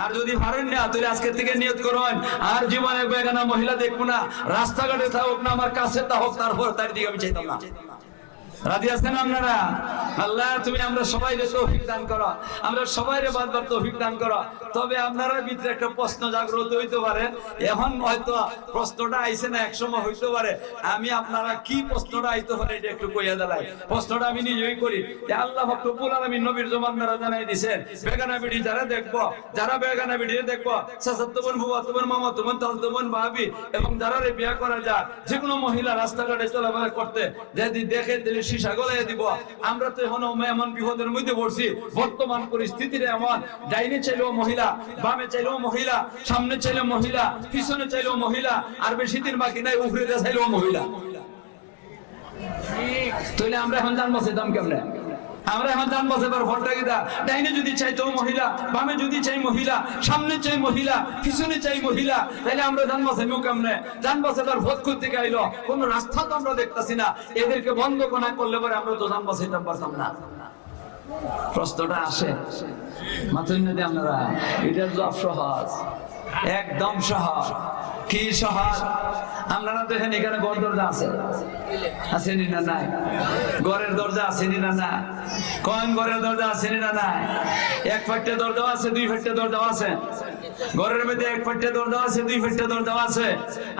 আর যদি পারেন না তাহলে আজকে থেকে নিয়ত করুন আর জীবনে বেগানা মহিলা দেখবো না, রাস্তাঘাটে থাকুক না, আমার কাছে তা হোক, তারপর তার দিকে আমি চাইতাম না। রাজি আছেন আপনারা? আল্লাহ তুমি আমরা সবাই তৌফিক দান করো, আমরা সবাই বারবার তৌফিক দান করো। তবে আপনারা ভিতরে একটা প্রশ্ন জাগ্রত হইতে পারে, এখন হয়তো প্রশ্নটা আইছে না, এক সময় হইতে পারে। আমি আপনারা কি প্রশ্নটা আইতে পারে এটা একটু কইয়া দিলাই। প্রশ্নটা আমি নিজেই করি যে আল্লাহ পাক রব্বুল আলামিন নবীর জমানারা জানাই দিয়েছেন বেগানা বিড়ি যারা দেখবো, যারা বেগানা বিড়িয়ে দেখবো, চাচাতোবন, ফুফাতোবন, মামাতোবন, তালতোবন, ভাবি এবং যারা বিয়ে করা যায়, যে কোনো মহিলা রাস্তাঘাটে চলাফেরা করতে যদি দেখে দিলে সীসা গলাইয়া দিব। আমরা তো এখন এমন বিপদের মধ্যে পড়ছি, বর্তমান পরিস্থিতিতে এমন, ডাইনে চাইলেও মহিলা, বামে চাইলেও মহিলা, সামনে চাইলেও মহিলা, পিছনে চাইলেও মহিলা, আর বেশি দিন বাকি নাই উপরে চাইলেও মহিলা। তাহলে আমরা এখন জানবো সেদাম কেমনে? আমরা এখন জানবো এবার ভোটটা কিনা। ডাইনে যদি চাইতো মহিলা, বামে যদি চাই মহিলা, সামনে চাই মহিলা, পিছনে চাই মহিলা, তাহলে আমরা জানবো সেমু কেমনে? জানবো এবার ভোট করতে গাইলো কোন রাস্তা তো আমরা দেখতেছি না, এদেরকে বন্ধ কোনা করলে পরে আমরা তো জানবো সেটাম পারতাম না। প্রশ্নটা আসে মাথায় নিয়ে আপনারা, এটার জবাব সহজ, একদম সহজ। কি সহজ? আপনারা দেখেন এখানে ঘর দরজা আছে, আসেনি না নাই? ঘরের দরজা আসেনি না না? কোন ঘরের দরজা আসেনি না নাই? এক ফাটে দরজা আছে, দুই ফাটে দরজা আছে। ঘরের মধ্যে এক ফাটে দরজা আছে, দুই ফাটে দরজা আছে।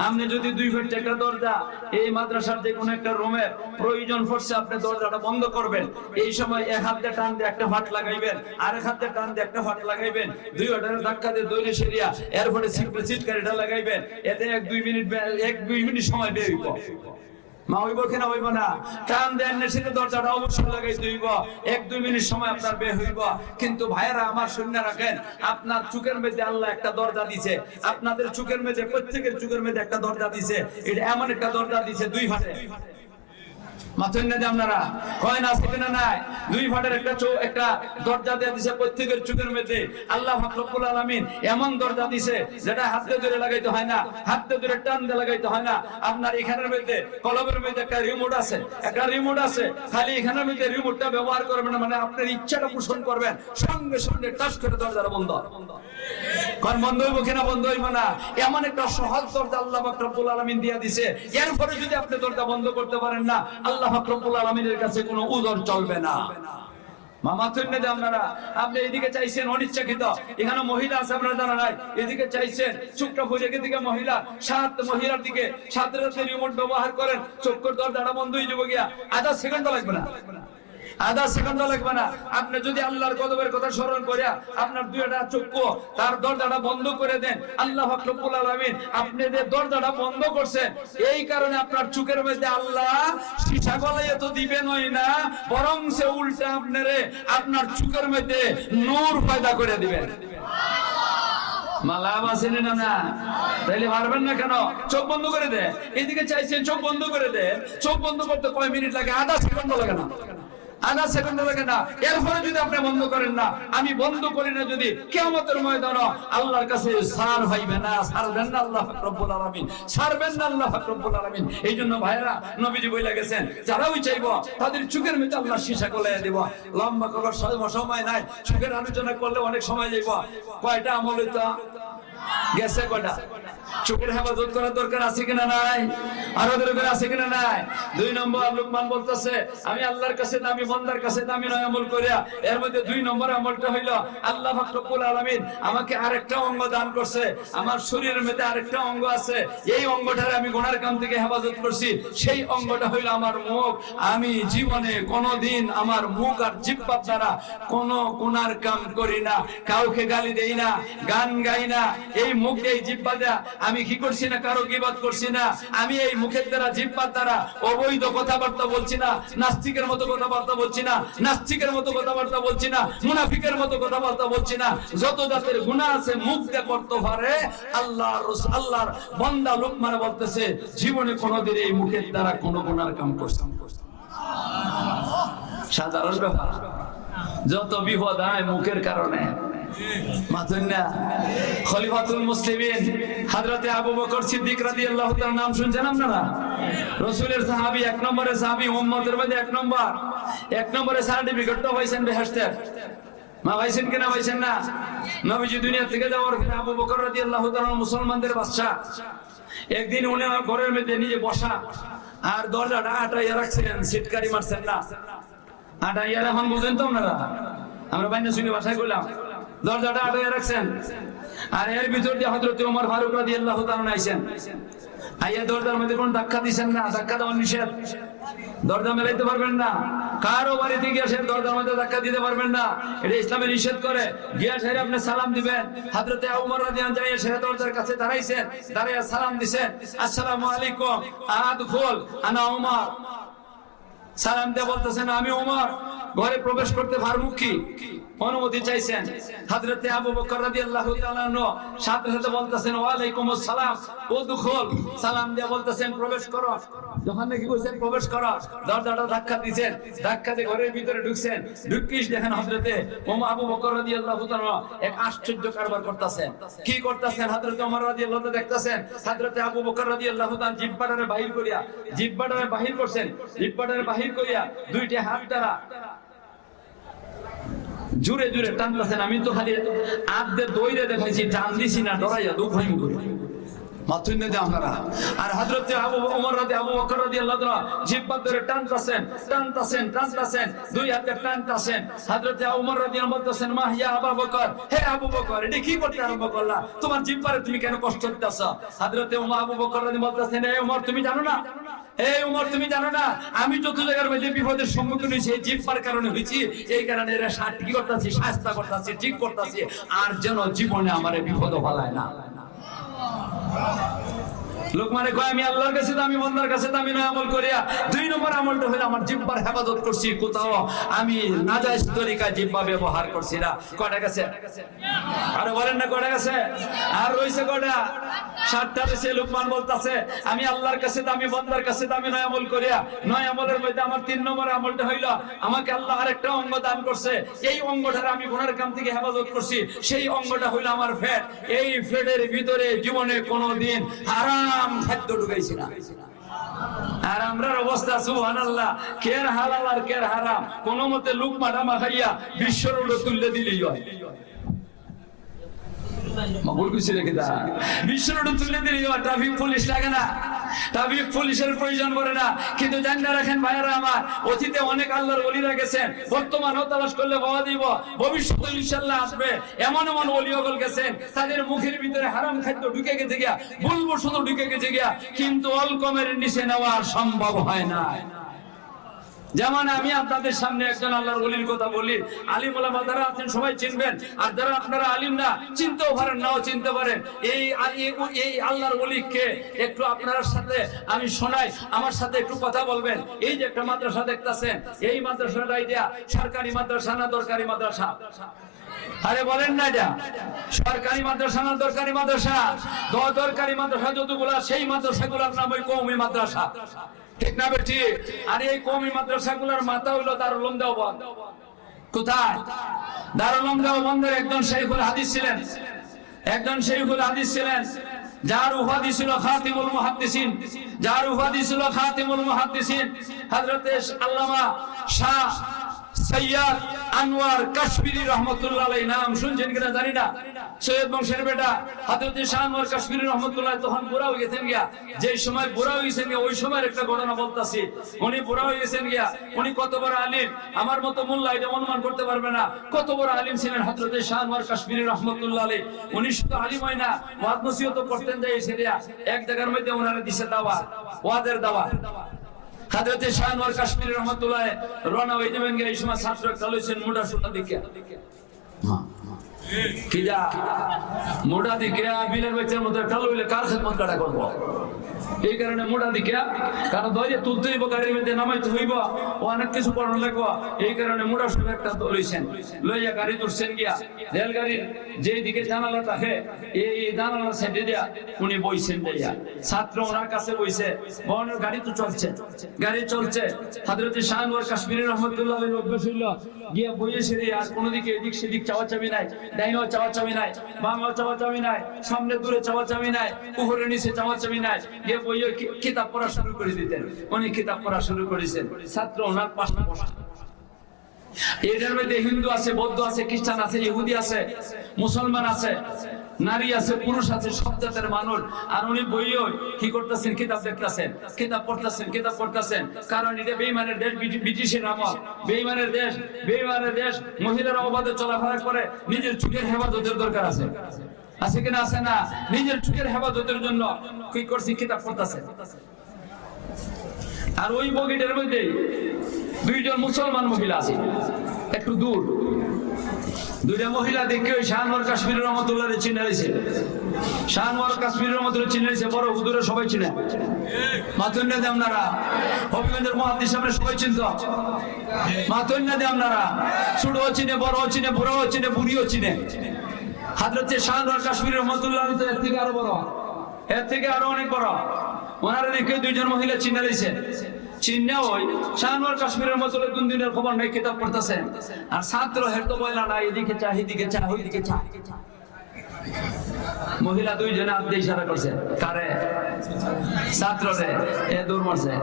আপনি যদি দুই ফাটে একটা দরজা এই মাদ্রাসার যে কোনো একটা রুমের প্রয়োজন পড়ছে, আপনি দরজাটা বন্ধ করবেন। এই সময় এক হাত দিয়ে টান দিয়ে একটা ফাট লাগাইবেন, আর এক হাত দিয়ে টান দিয়ে একটা ফাট লাগাইবেন, দুই হাতের ধাক্কা দিয়ে দৌড়ে সেরিয়া এরপরে সিটকারিটা লাগাইবেন। এতে এক দুই মিনিট সময় বের হইব। মা হইব কিনা হইব না? টান দেন সেটা দরজাটা অবশ্যই লাগাইতে হইব, এক দুই মিনিট সময় আপনার বের হইব। কিন্তু ভাইয়েরা আমার শুনে রাখেন, আপনার চোখের মধ্যে আল্লাহ একটা দরজা দিছে, আপনাদের চোখের মধ্যে, প্রত্যেকের চোখের মধ্যে একটা দরজা দিছে। এটা এমন একটা দরজা দিছে দুই ফাটে। মাথুন না আপনারা কয় না আছে না নাই? দুই ফাটের একটা দরজা দিয়ে দিছে প্রত্যেকের চোখের মধ্যে। আল্লাহ পাক রব্বুল আলামিন এমন দরজা দিছে যেটা হাতে ধরে লাগাইতে হয় না, হাতে ধরে টান দিয়ে লাগাইতে হয় না। আপনার এখানের মধ্যে কলমের মধ্যে একটা রিমোট আছে, খালি এখানের মধ্যে রিমোটটা ব্যবহার করবেন, মানে আপনার ইচ্ছাটা পোষণ করবেন, সঙ্গে সঙ্গে টাচ করে দরজাটা বন্ধ। কোন বন্ধ হইব কিনা? বন্ধ হইব না। এমন একটা সহজ দরজা আল্লাহ পাক রব্বুল আলামিন দিয়া দিছে, এরপরে যদি আপনি দরজা বন্ধ করতে পারেন না, আল্লাহ পাক রব্বুল আলামিনের কাছে কোনো উযর চলবে না। মামা তুন্নে যে আপনারা, আপনি এদিকে চাইছেন অনিচ্ছাকৃত, এখানে মহিলা আছে আপনারা জানা নাই, এদিকে চাইছেন চোখটা ফুজে দিকে মহিলা, সাত মহিলার দিকে সাথে সাথে রিমোট ব্যবহার করেন, চোখের দরজাটা বন্ধ হয়ে যাবে গিয়া, আধা সেকেন্ড লাগবে না, আধা সেকেন্ড লাগবে না। আপনি যদি আল্লাহর গজবের কথা স্মরণ করিয়া আপনার দুইটা চক্ষু তার দরজাটা বন্ধ করে দেন, আল্লাহ পাক রব্বুল আলামিন আপনি যে দরজাটা বন্ধ করছেন, এই কারণে আপনার চোখের মধ্যে আল্লাহ সীসা গলাইয়া তো দিবেনই না, বরং সে উল্টা আপনার চোখের মধ্যে নূর পয়দা করে দিবেন। মালাম আসেনি না না? তাইলে পারবেন না কেন? চোখ বন্ধ করে দে, এদিকে চাইছেন চোখ বন্ধ করে দে, চোখ বন্ধ করতে কয় মিনিট লাগে? আধা সেকেন্ড লাগে না, আধা সেকেন্ড লাগে না। এরপরে যদি আপনি বন্ধ করেন না, আমি বন্ধ করি না, যদি কিয়ামতের ময়দানে আল্লাহর কাছে সার হইবে না, ছাড়বেন না আল্লাহ পাক রব্বুল আলামিন, ছাড়বেন না আল্লাহ পাক রব্বুল আলামিন। এইজন্য ভাইরা নবীজি বলে গেছেন, যারা ওই চাইবো তাদের চোখের মধ্যে আল্লাহ সীসা গলাইয়া দিব। লম্বা করার সময় নাই, চোখের আলোচনা করলে অনেক সময় যাইব। কয়টা আমল হইতো গেছে? কয়টা? চোখের হেফাজত করার দরকার আছে কিনা নাই? আরো দরকার আছে কিনা নাই? 2 নম্বর লোকমান বলতেছে, আমি আল্লাহর কাছে দামি, বান্দার কাছে দামি নয় আমল করিয়া। এর মধ্যে 2 নম্বর আমলটা হইলো, আল্লাহ পাক রব্বুল আলামিন আমাকে আরেকটা অঙ্গ দান করছে, আমার শরীরের মধ্যে আরেকটা অঙ্গ আছে, এই অঙ্গটারে আমি গুনার কাম থেকে হেফাজত করছি, সেই অঙ্গটা হইলো আমার মুখ। আমি জীবনে কোনোদিন আমার মুখ আর জিহ্বা দ্বারা কোনো গুনার কাম করি না, কাউকে গালি দেই না, গান গাই না, এই মুখ এই জিহ্বা দিয়া আমি কি করছি না, কারো গীবত করছি না, আমি এই মুখের দ্বারা জিহ্বার দ্বারা অবৈধ কথাবার্তা বলছি না, নাস্তিকের মতো কথাবার্তা বলছি না, নাস্তিকের মতো কথাবার্তা বলছি না, মুনাফিকের মতো কথাবার্তা বলছি না। যত জাতের গুনাহ আছে মুখ দিয়ে করতে পারে আল্লাহর বান্দা লোকমান বলতেছে জীবনে কোনোদিন এই মুখের দ্বারা কোনো গুনার কাম করছে না। সাধারণ ব্যাপার, যত বিপদ হয় মুখের কারণে। মাথুন না, খলিফাতুল মুসলিমিন হযরতে আবু বকর সিদ্দিক রাদিয়াল্লাহু তাআলার নাম শুনছেন আপনারা? রাসূলের সাহাবী, এক নম্বরে সাহাবী, উম্মতের মধ্যে এক নম্বরে সার্টিফিকেট তো পাইছেন বেহেশতের। মা পাইছেন কিনা পাইছেন না? নবীজি দুনিয়া থেকে যাওয়ার পরে আবু বকর রাদিয়াল্লাহু তাআলা মুসলমানদের বাদশা। একদিন উনি ঘরের মধ্যে নিজে বসা আর দরজাটা আটাইয়া রাখছেন, সিটকারি মারছেন না। আটাইয়া এখন বুঝেন তো আপনারা, আমরা বাইনা শুনে বাসায় গেলাম, দরজাটা আটাইয়া রাখছেন। আর এর ভিতর দিয়ে হযরত ওমর ফারুক রাদিয়াল্লাহু তাআলা আইছেন। আইয়া দরজার মধ্যে কোন ধাক্কা দিবেন না, ধাক্কা দেওয়া নিষেধ, দরজা মেলাইতে পারবেন না। কারো বাড়িতে গিয়ে সে দরজার মধ্যে ধাক্কা দিতে পারবেন না, এটা ইসলামে নিষেধ করে। গিয়া সেরে আপনি সালাম দিবেন। হযরতে ওমর রাদিয়াল্লাহু তাআলা যাইয়া সে দরজার কাছে দাঁড়াইছেন, দাঁড়াইয়া সালাম দিবেন, আসসালামু আলাইকুম আদখুল আনা ওমর। সালাম দিয়ে বলতেছেন আমি ওমর, ঘরে প্রবেশ করতে পারবো কি? অনুমতি চাইছেন। হযরতে আবু বকর রাদিয়াল্লাহু তাআলা সাথে সাথে বলতেছেন ওয়া আলাইকুমুস সালাম উদখুল। সালাম দিয়ে বলতেছেন প্রবেশ করো। যখন নাকি কইছেন প্রবেশ করো, দরজাটা ধাক্কা দিবেন, ধাক্কা দিয়ে ঘরের ভিতরে ঢুকছেন। ঢুকিস দেখেন হযরতে আবু বকর রাদিয়াল্লাহু তাআলা এক আশ্চর্য কারবার করতেছেন। কি করতেছেন? হযরতে ওমর রাদিয়াল্লাহু তাআলা দেখতেছেন হযরতে আবু বকর রাদিয়াল্লাহু তাআলা জিহ্বাটারে বাহির করিয়া, জিহ্বাটারে বাহির করছেন, জিহ্বাটারে বাহির করিয়া দুইটা হাত দ্বারা জুড়ে জুড়ে টানতেছেন। আমি তো খালি আদে দইরে দেখাইছি, টান দিছি না, ডরাইয়া দুঃখ হইম করি মাথুন দে আপনারা। আর হযরতে আবু বকর রাদিয়াল্লাহু তাআলা জিহ্বা ধরে টানতেছেন, টানতেছেন, টানতেছেন, দুই হাতে টানতেছেন। হযরতে ওমর রাদিয়াল্লাহু বলতেছেন মা ইয়া আবু বকর, হে আবু বকর, এটা কি করতে আরম্ভ করলা? তোমার জিহ্বারে তুমি কেন কষ্ট দিতেছ? হযরতে আবু বকর রাদিয়াল্লাহু বলতেছেন হে ওমর, তুমি জানো না, এই ওমর তুমি জানো না, আমি যত জায়গার মধ্যে বিপদের সম্মুখীন হইছি এই জিহ্বার কারণে হইছি। এই কারণে এরা কি করতেছি, শাস্তা করতেছি, ঠিক করতেছি, আর যেন জীবনে আমারে বিপদ ফলায় না। লোকমানে কয় আমি আল্লাহর কাছে দামি, বান্দার কাছে দামি না আমল করিয়া দুই নম্বর আমলটা হলো আমার জিহ্বার হেফাজত করছি, কোথাও আমি নাজায়েজ তরিকায় জিহ্বা ব্যবহার করছি না। কয়টা গেছে? আরে বলেন না কয়টা গেছে? আর রইছে কয়টা? 7টা রইছে। লোকমান বলতাছে আমি আল্লাহর কাছে দামি, বান্দার কাছে দামি নয় আমল করিয়া, নয় আমলের মধ্যে আমার 3 নম্বর আমলটা হইল আমাকে আল্লাহ আরেকটা অঙ্গ দান করছে, এই অঙ্গটার আমি গুনার কাম থেকে হেফাজত করছি, সেই অঙ্গটা হইল আমার পেট। এই পেটের ভিতরে জীবনে কোনোদিন হারাম খাদ্য ঢুকাইছি না। আর আমরার অবস্থা সুবহানাল্লাহ, কের হালাল আর কের হারাম কোন মতে লুকমা ডামা খাইয়া বিশ্বর উড়ে তুলে দিলেই হয়। ট্রাফিক পুলিশ লাগে না, ট্রাফিক পুলিশের প্রয়োজন পড়ে না। কিন্তু জানা রাখেন ভাইয়েরা আমার, অতীতে অনেক আল্লাহর ওলিরা গেছেন, বর্তমানেও তালাশ করলে পাওয়া দিব, ভবিষ্যতে ইনশাআল্লাহ আসবে। এমন এমন ওলি ওগল গেছেন তাদের মুখের ভিতরে হারাম খাদ্য ঢুকে গেছে গিয়া, বলবো শুধু ঢুকে গেছে গিয়া, কিন্তু অলকমের নিচে নেওয়া সম্ভব হয় না। যেমন আমি আপনাদের সামনে একজন আল্লাহর ওলির কথা বলি, আলিম ওলামা যারা আছেন সবাই চিনবেন, আর যারা আপনারা আলিম না চিনতেও পারেন, নাও চিনতে পারেন, এই আল্লাহর ওলিকে একটু আপনার সাথে আমি শোনাই, আমার সাথে একটু কথা বলবেন। এই যে একটা মাদ্রাসা দেখতেছেন, এই মাদ্রাসাটা এটা সরকারি মাদ্রাসা না দরকারি মাদ্রাসা? আরে বলেন না, এটা সরকারি মাদ্রাসা না দরকারি মাদ্রাসা? দরকারি মাদ্রাসা যতগুলা, সেই মাদ্রাসাগুলোর নাম ওই কওমি মাদ্রাসা, ঠিক না বেটি? আর এই কওমি মাদ্রাসাগুলোর মাথা হইলো দারুল উলুম দেওবন্দ। কোথায়? দারুল উলুম দেওবন্দের একজন শাইখুল হাদিস ছিলেন, একজন শাইখুল হাদিস ছিলেন, যার উপাধি ছিল খাতিমুল মুহাদ্দিসিন, যার উপাধি ছিল খাতিমুল মুহাদ্দিসিন হযরতে আল্লামা শাহ সৈয়দ আনোয়ার কাশ্মীরি রহমতুল্লাহ আলাইহি। নাম শুনছেন কিনা জানি না, সৈয়দ বংশের বেটা হযরতে শাহ আনোয়ার কাশ্মীরি রহমতুল্লাহ তখন বুড়া হয়ে গেছেন গিয়া। যে সময় বুড়া হয়ে গেছেন গিয়া, ওই সময়ের একটা ঘটনা বলতাছি। উনি বুড়া হয়ে গেছেন গিয়া, উনি কত বড় আলিম, আমার মতো মোল্লা এটা অনুমান করতে পারবে না কত বড় আলিম ছিলেন হযরতে শাহ আনোয়ার কাশ্মীরি রহমতুল্লাহ আলাইহি। উনি শুধু আলিম হয় না, ওয়াজ নসিহত করতেন। যাই সেটা এক জায়গার মধ্যে ওনারা দিছে দাওয়াত, ওয়াজের দাওয়াত। হযরতে শাহ আনোয়ার কাশ্মীরি রহমতুল্লাহ রওনা হয়ে যাবেন, এই সময় ছাত্র একটা লইছেন মোটা সোটা দিকে। কি যা মোটা দিকে বিলের বেচার মতো একটা লইলে কার খেদমত কাটা করবো এই কারণে মোটা দিকে কারণ ধরে তুলতে হইব গাড়ির মধ্যে নামাইতে হইব ও অনেক কিছু করানো লাগবো এই কারণে মোটা সঙ্গে একটা লইছেন লইয়া গাড়ি তুলছেন গিয়া রেলগাড়ির যে দিকে জানালা থাকে এই জানালার সাইডে দিয়া উনি বইছেন দিয়া ছাত্র ওনার কাছে বইছে বনের গাড়ি তো চলছে গাড়ি চলছে হযরত শাহনওয়ার কাশ্মীরি রহমাতুল্লাহ আলাইহি অভ্যাস হইল গিয়া বইয়েছে রে আর কোন দিকে এদিক সেদিক চাওয়াচাবি নাই ডাইনও চাওয়াচাবি নাই বামও চাওয়াচাবি নাই সামনে দূরে চাওয়াচাবি নাই উপরে নিচে চাওয়াচাবি নাই গিয়া বইয়ে কিতাব পড়া শুরু করে দিতেন উনি কিতাব পড়া শুরু করেছেন ছাত্র ওনার পাশে বসা এদের মধ্যে হিন্দু আছে বৌদ্ধ আছে খ্রিস্টান আছে ইহুদি আছে মুসলমান আছে নারী আছে পুরুষ আছে সব জাতের মানুষ আর উনি বইও কি করতেছেন কিতাব দেখতেছেন কিতাব পড়তেছেন কারণ এটা বেঈমানের দেশ ব্রিটিশের আমল বেঈমানের দেশ মহিলারা অবাধে চলাফেরা করে নিজের চোখের হেফাজতের দরকার আছে আছে কিনা আছে না নিজের চোখের হেফাজতের জন্য কি করছি কিতাব পড়তেছেন আর ওই বগিটার মধ্যে দুইজন মুসলমান মহিলা আছে একটু দূর দুইটা মহিলা দেখে ওই শাহনওয়ার কাশ্মীরি রহমাতুল্লাহ চিনে রয়েছে শাহনওয়ার কাশ্মীরি রহমাতুল্লাহ চিনে রয়েছে বড় হুজুরে সবাই চিনে মাতুন্না দে আপনারা হবিগঞ্জের মুহাদ্দিস সাহেব সবাই চিনত মাতুন্না দে আপনারা ছোটও চিনে বড়ও চিনে বুড়াও চিনে বুড়িও চিনে হযরত শাহনওয়ার কাশ্মীরি রহমাতুল্লাহ তো এর থেকে আরো বড় এর থেকে আরো অনেক বড় ওনারা দেখে দুইজন মহিলা চিনে রয়েছে চিন্না ওই শাহনওয়ার কাশ্মীরের মতো কোন দিনের খবর নাই কিতাব পড়তেছেন আর ছাত্র হেরতো বয়লা না এদিকে চা এদিকে চা ওইদিকে চা মহিলা দুইজনে হাত দিয়ে ইশারা করছে কারে ছাত্ররে এ দূর মারছে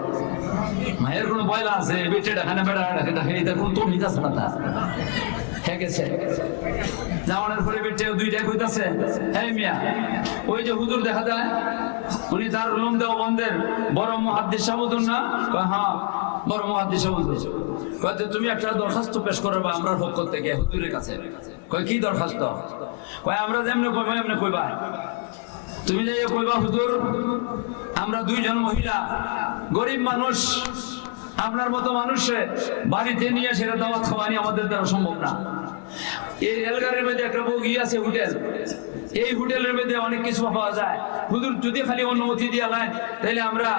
মায়ের কোন বয়লা আছে বেটেটা খানা বেড়া দেখে এটা কোন তো নিতাছে না তা গেছে যাওয়ানোর পরে বেটে দুইটা কইতাছে এই মিয়া ওই যে হুজুর দেখা যায় উনি তার উলুম দেওবন্দের বড় মুহাদ্দিস সাহেব না কয় হ্যাঁ বড় মুহাদ্দিস সাহেব কয় তুমি একটা দরখাস্ত পেশ করবা আমরার পক্ষ থেকে হুজুরের কাছে কয় কি দরখাস্ত কয় আমরা যেমনে কইবা এমনি কইবা তুমি যে কইবা হুজুর আমরা দুইজন মহিলা গরিব মানুষ আপনার মতো মানুষে বাড়িতে নিয়ে সেটা দাওয়াত খাওয়ানি আমাদের দ্বারা সম্ভব না এই রেলগাড়ির মধ্যে একটা বগি আছে হোটেল এই হোটেলের মধ্যে অনেক কিছু পাওয়া যায় হুজুর যদি খালি অনুমতি দিয়া নেন তাহলে আমরা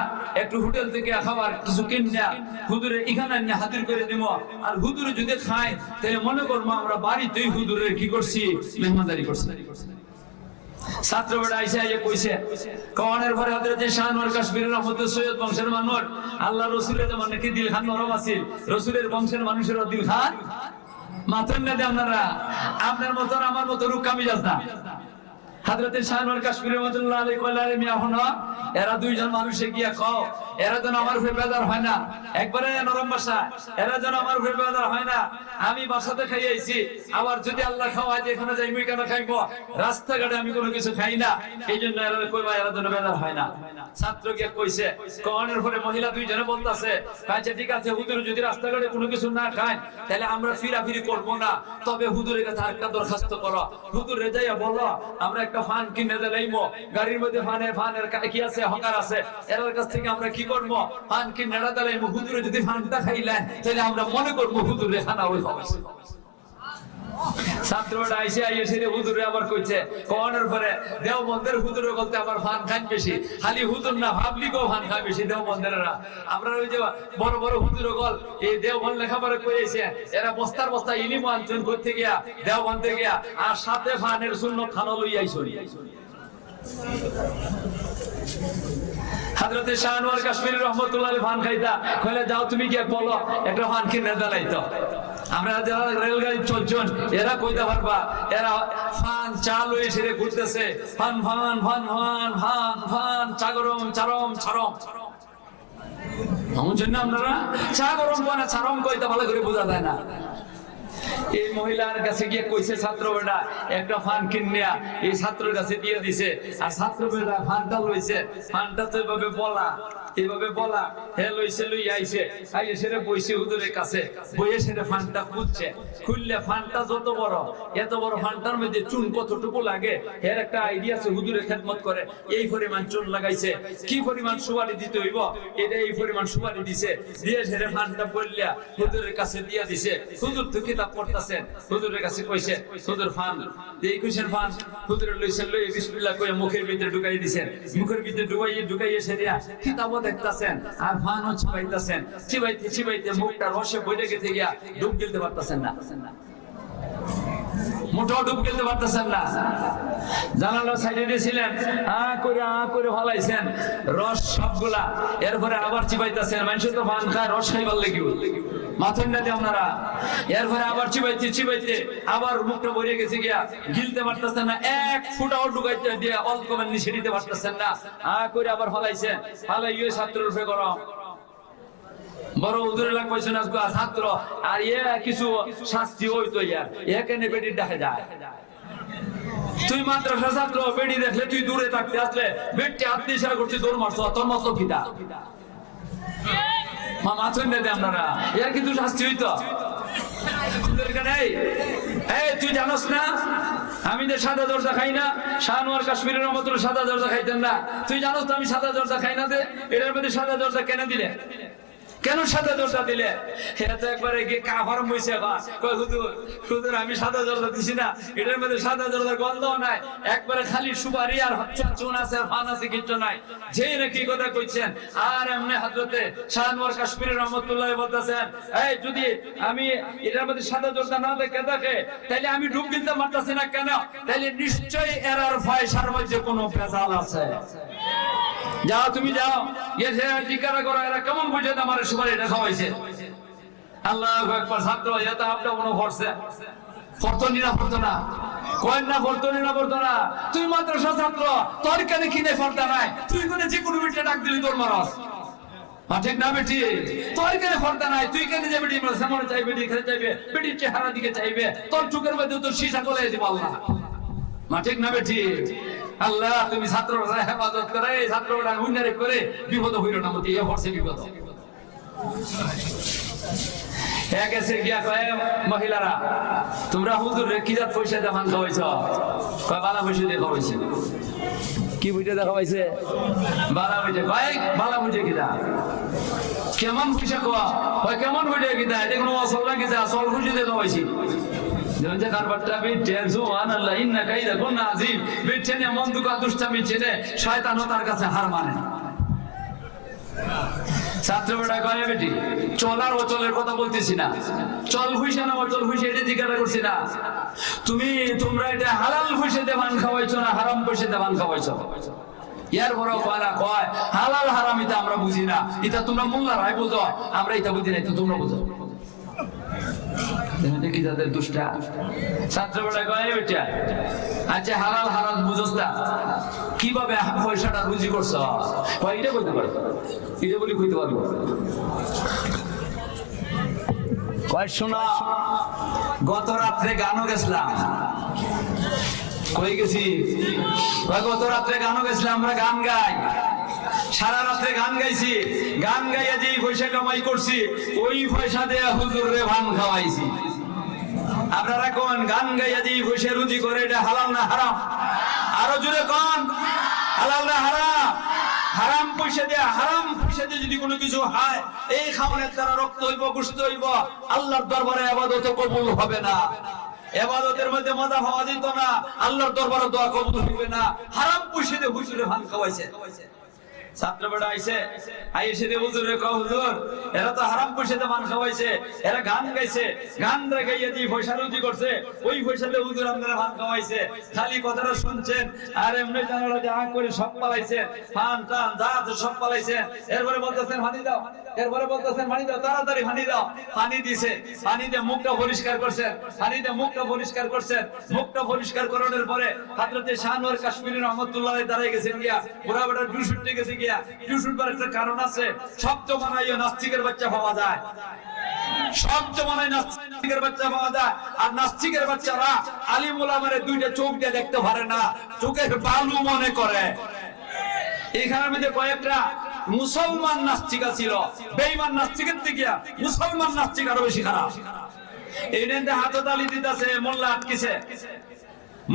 একটু হোটেল থেকে খাবার কিছু কিনে হুজুরে এখানে নিয়ে হাজির করে দিব আর হুজুরে যদি খায় তাহলে মনে করবো আমরা বাড়িতেই হুজুরের কি করছি মেহমানদারি করছি ছাত্র বেড়া আইসা কইছে কওয়ানের পরে হযরত শাহনওয়ার কাশ্মীরি রহমতুল্লাহ সৈয়দ বংশের মানুষ আল্লাহ রসুলের যেমন নাকি দিল খান নরম আছিল রসুলের বংশের মানুষের দিল খান মাতন না দেন আপনার মতন আমার মতো রূপ কামিজাজ না হযরত শাহনওয়ার কাশ্মীরি রহমতুল্লাহ আলাইহি কইলারে মিয়া হনো এরা দুইজন মানুষে গিয়া কও এরা যেন আমার উপরে বেজার হয় না একবারে নরম ভাষা এরা যেন আমার উপরে বেজার হয় না আমি বাসাতে খাই আইছি আবার যদি আল্লাহ খাওয়ায় যে এখানে যাই মুই কেন খাইবো রাস্তাঘাটে আমি কোনো কিছু খাই না এইজন্য এরা কইবা এরা যেন বেজার হয় না ছাত্র গিয়া কইছে কওয়ানোর পরে মহিলা দুইজনে বলতাছে কাছে ঠিক আছে হুজুর যদি রাস্তাঘাটে কোনো কিছু না খায় তাহলে আমরা ফিরাফিরি করব না তবে হুজুরের কাছে আরেকটা দরখাস্ত করো হুজুর রেজাইয়া বলো আমরা একটা ফান কিনে দিলাইমো গাড়ির মধ্যে ফানের কি আছে হকার আছে এর কাছ থেকে আমরা কি করব ফান কিনে দিলাইমো হুজুরে যদি ফানটা খাইলেন তাহলে আমরা মনে করব হুজুরে খানা ওই হবে ছাত্ররা আইসে আইসে হুজুরে আবার কইছে কোনের পরে দেওবন্দের হুজুরে বলতে আবার ফান খান বেশি খালি হুজুর না ভাবলিকেও ফান খায় বেশি দেওবন্দেররা আমরা ওই যে বড় বড় হুজুরে বল এই দেওবন্দ লেখাপড়া করেছে এরা বস্তার বস্তা ইলিম আনছেন করতে গিয়া দেওবন্দে গিয়া আর সাথে ফানের সুন্নত খানা লই আইছো হযরত শাহনওয়ার কাশ্মীরি রহমাতুল্লাহ আলাইহি ফান খাইতা কইলে যাও তুমি গিয়ে বলো একটা ফান কিনে দালাইতো আমরা যারা রেলগাড়ি চলছেন এরা কইতে পারবা এরা ফান চালু এসে ঘুরতেছে fan fan fan fan fan fan চাগরম চারম ছারম বুঝছেন না আপনারা চাগরম কোনা ছারম কইতে ভালো করে বোঝা যায় না এই মহিলার কাছে গিয়ে কইছে ছাত্র বেটা একটা ফান কিনিয়া এই ছাত্রের কাছে দিয়ে দিছে আর ছাত্র বেটা ফানটা লইছে ফানটা তো এভাবে বলা এইভাবে বলা হে লইছে লই আইছে আইয়ে সেরে বইছে হুজুরের কাছে বইয়ে সেরে ফানটা খুলছে খুললে ফানটা যত বড় এত বড় ফানটার মধ্যে চুন কতটুকু লাগে এর একটা আইডিয়া আছে হুজুরের খেদমত করে এই পরিমাণ চুন লাগাইছে কি পরিমাণ সুপারি দিতে হইব এটা এই পরিমাণ সুপারি দিছে দিয়ে সেরে ফানটা বললিয়া হুজুরের কাছে দিয়া দিছে হুজুর তো কিতাব পড়তাছেন হুজুরের কাছে কইছে হুজুর ফান এই কইছেন ফান হুজুর লইছেন লই বিসমিল্লাহ কইয়া মুখের ভিতরে ঢুকাই দিছেন মুখের ভিতরে ঢুকাইয়ে সেরিয়া কিতাবও দেখতাছেন আর ফানও চিবাইতাছেন চিবাইতে চিবাইতে মুখটা রসে বইরে গেছে গিয়া ডুব গেলতে পারতাছেন না মোটাও ডুব গেলতে পারতেছেন না জানালার সাইডে দিয়েছিলেন আ করে ফলাইছেন রস সবগুলা এরপরে আবার চিবাইতেছেন মানুষ তো পান খায় রস খাইবার লেগে মাথুন না আপনারা এরপরে আবার চিবাইতে চিবাইতে আবার মুখটা ভরে গেছে গিয়া গিলতে পারতেছেন না এক ফুটাও ঢুকাইতে দিয়ে অল্প নিচে দিতে পারতেছেন না করে আবার ফলাইছেন ফলাইয়ে ছাত্রের উপরে গরম বড় হুজুরে লাগ কইছেন আজকে ছাত্র আর কিছু শাস্তি হইতো ইয়ার এখানে বেটি দেখা যায় তুই মাদ্রাসা ছাত্র বেটি দেখলে তুই দূরে থাকতে আসলে বেটি হাত দিয়ে ইশারা করছিস দৌড় মারছো তোর মতো কিটা মাথুন দে আপনারা এর কিছু শাস্তি হইতো তুই জানোস না আমি যে সাদা দরজা খাই না শাহনওয়ার কাশ্মীরের মতো সাদা দরজা খাইতেন না তুই জানোস তো আমি সাদা দরজা খাই না দে এটার মধ্যে সাদা দরজা কেন দিলে কেন সাদা দরজা দিলে এটা তো একবারে গিয়ে কাফার মইছে কয় হুজুর আমি সাদা দরজা দিছি না এটার মধ্যে সাদা দরজার গন্ধও নাই একবারে খালি সুপারি আর চুন আছে আর ফান আছে কিছু নাই যেই নাকি কথা কইছেন আর এমনি হযরতে শাহনওয়ার কাশ্মীরি রহমাতুল্লাহ বলতেছেন এই যদি আমি এটার মধ্যে সাদা দরজা না দেখে তাহলে আমি ডুব দিতে পারতাছি না কেন তাহলে নিশ্চয়ই এরার ফয়সার মধ্যে কোনো ভেজাল আছে যাও তুমি যাও এসে জিজ্ঞাসা করো এরা কেমন বুঝে আমার সুপারি এটা খাওয়াইছে আল্লাহু আকবার ছাত্র এটা আপনি মনে করছে ফরতনি না পড়তো না কয় না ফরতনি না পড়তো না তুই মাদ্রাসা ছাত্র তোর কেন কিনে ফরতা নাই তুই কোনে যে কোনো বিটে ডাক দিলি তোর মারস ঠিক না বেটি তোর কেন ফরতা নাই তুই কেন যে বেটি সামনে চাইবে বেটি খেতে চাইবে বেটির চেহারা দিকে চাইবে তোর চোখের মধ্যে তোর সীসা গলায় দিব আল্লাহ ঠিক না বেটি আল্লাহ তুমি ছাত্ররা হেফাজত করে ছাত্ররা উন্নয়ন করে বিপদ হইল না মতি এ বর্ষে বিপদ গেছে গিয়া কয় মহিলারা তোমরা হুজুরে কি জাত পয়সা দিয়ে ভান খাওয়াইছ কয় বালা পয়সা দিয়ে খাওয়াইছে কি বুঝে দেখা পাইছে বালা বুঝে কয় বালা বুঝে কিনা কেমন পয়সা কোয়া কয় কেমন বুঝে কিনা এটা কোনো অসল না কিনা আসল বুঝে দিয়ে খাওয়াইছি শয়তানও তার কাছে হার মানে ছাত্রবেলা কয় বেটি চল আর অচলের কথা বলতেছি না চল খুশি না অচল খুশি এটা জিজ্ঞাসা করছি না তোমরা এটা হালাল খুশিতে ভান খাওয়াইছো না হারাম খুশিতে ভান খাওয়াইছো ইয়ার বড় কয় না কয় হালাল হারাম এটা আমরা বুঝি না এটা তোমরা মোল্লারাই বুঝো আমরা এটা বুঝি না এটা তোমরা বুঝো কি তাদের দুষ্টা ছাত্রবেলা কয় বেটা আচ্ছা হালাল হারাম বুঝোস না কিভাবে পয়সাটা রুজি করছ কয় এটা কইতে পারো এটা বলি কইতে পারবো কয় শোনা গত রাত্রে গানও গেছিলাম কই গেছি গত রাত্রে গানও গেছিলাম আমরা গান গাই সারা রাত্রে গান গাইছি গান গাইয়া যেই পয়সা কামাই করছি ওই পয়সা দিয়ে হুজুরে ভান খাওয়াইছি আপনারা কোন গান গাইয়া যেই পয়সা রুজি করে এটা হালাল না হারাম আরো জোরে কোন হালাল না হারাম হারাম পয়সা দিয়ে যদি কোনো কিছু হয় এই খাওয়ানোর দ্বারা রক্ত হইব গোশত হইব আল্লাহর দরবারে ইবাদত কবুল হবে না ইবাদতের মধ্যে মজা পাওয়া যেত না আল্লাহর দরবারে দোয়া কবুল হবে না হারাম পয়সা দিয়ে হুজুরে ভান খাওয়াইছে ছাত্রবেলা আইছে আইসে দে হুজুরে কও হুজুর এরা তো হারাম পয়সাতে মান খাওয়াইছে এরা গান গাইছে গান গাইয়া দিয়ে পয়সা রুজি করছে ওই পয়সাতে হুজুর আপনারা ভান খাওয়াইছে খালি কথাটা শুনছেন আর এমনি জানালা যা করে সব পালাইছেন ফান টান যা সব পালাইছেন এরপরে বলতেছেন পানি দাও তাড়াতাড়ি পানি দাও পানি দিছে পানি দিয়ে মুখটা পরিষ্কার করছেন মুখটা পরিষ্কার করানোর পরে হযরতে শাহনওয়ার কাশ্মীরি রহমাতুল্লাহ দাঁড়ায় গেছেন গিয়া পুরা বেটা দুশুটে গেছে গিয়া দুশুটবার একটা কারণ আছে শব্দ বানাইও নাস্তিকের বাচ্চা পাওয়া যায় শব্দ বানাই নাস্তিকের বাচ্চা পাওয়া যায় আর নাস্তিকের বাচ্চারা আলিম ওলামারে দুইটা চোখ দিয়ে দেখতে পারে না চোখের বালু মনে করে এখানের মধ্যে কয়েকটা মুসলমান নাস্তিকা ছিল, বেঈমান নাস্তিকের থেকে মুসলমান নাস্তিক আরো বেশি খারাপ। এই নেন্দে হাতে তালি দিতেছে, মোল্লা আটকিছে,